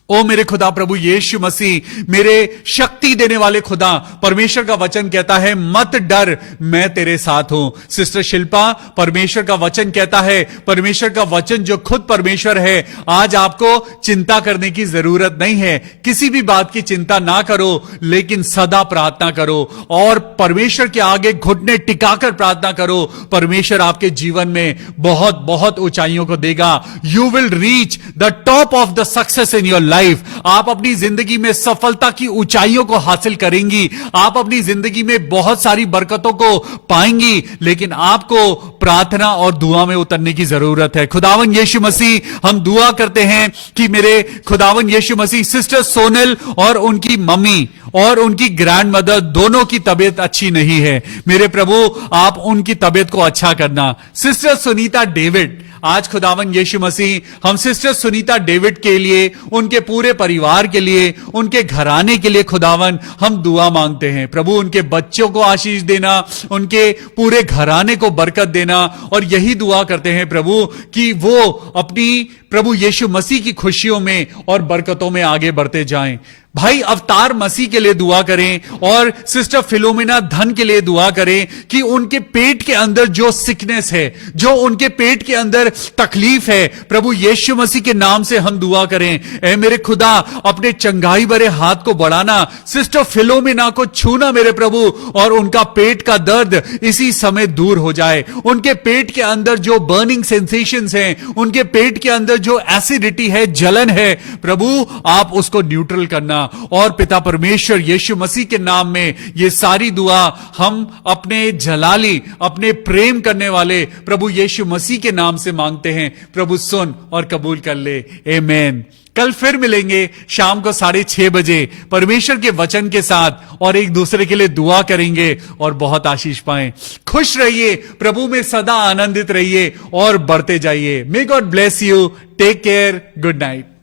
ओ मेरे खुदा प्रभु यीशु मसीह मेरे शक्ति देने वाले खुदा, परमेश्वर का वचन कहता है मत डर मैं तेरे साथ हूं। सिस्टर शिल्पा, परमेश्वर का वचन कहता है, परमेश्वर का वचन जो खुद परमेश्वर है, आज आपको चिंता करने की जरूरत नहीं है, किसी भी बात की चिंता ना करो, लेकिन सदा प्रार्थना करो और परमेश्वर के आगे घुटने टिकाकर प्रार्थना करो, परमेश्वर आपके जीवन में बहुत बहुत ऊंचाइयों को देगा। You will reach the top of the success in your life life. आप अपनी जिंदगी में सफलता की ऊंचाइयों को हासिल करेंगी, आप अपनी जिंदगी में बहुत सारी बरकतों को पाएंगी, लेकिन आपको प्रार्थना और दुआ में उतरने की जरूरत है। खुदावन यीशु मसीह, हम दुआ करते हैं कि मेरे खुदावन यीशु मसीह सिस्टर सोनल और उनकी मम्मी और उनकी ग्रैंड मदर दोनों की तबीयत अच्छी नहीं है। मेरे प्रभु, आप उनकी तबीयत को अच्छा करना। सिस्टर सुनीता डेविड, आज खुदावन यीशु मसीह, हम सिस्टर सुनीता डेविड के लिए, उनके पूरे परिवार के लिए, उनके घराने के लिए खुदावन हम दुआ मांगते हैं। प्रभु, उनके बच्चों को आशीष देना, उनके पूरे घराने को बरकत देना, और यही दुआ करते हैं प्रभु कि वो अपनी प्रभु यीशु मसीह की खुशियों में और बरकतों में आगे बढ़ते जाएं। भाई अवतार मसीह के लिए दुआ करें और सिस्टर फिलोमिना धन के लिए दुआ करें कि उनके पेट के अंदर जो सिकनेस है, जो उनके पेट के अंदर तकलीफ है, प्रभु यीशु मसीह के नाम से हम दुआ करें। ऐ मेरे खुदा, अपने चंगाई भरे हाथ को बढ़ाना, सिस्टर फिलोमिना को छूना मेरे प्रभु, और उनका पेट का दर्द इसी समय दूर हो जाए। उनके पेट के अंदर जो बर्निंग सेंसेशंस हैं, उनके पेट के अंदर जो एसिडिटी है, जलन है, प्रभु आप उसको न्यूट्रल करना। और पिता परमेश्वर यीशु मसीह के नाम में ये सारी दुआ हम अपने जलाली, अपने प्रेम करने वाले प्रभु यीशु मसीह के नाम से मांगते हैं। प्रभु सुन और कबूल कर ले। आमीन। कल फिर मिलेंगे शाम को 6:30 बजे परमेश्वर के वचन के साथ, और एक दूसरे के लिए दुआ करेंगे और बहुत आशीष पाएं। खुश रहिए, प्रभु में सदा आनंदित रहिए और बढ़ते जाइए। May God bless you. Take care. Good night.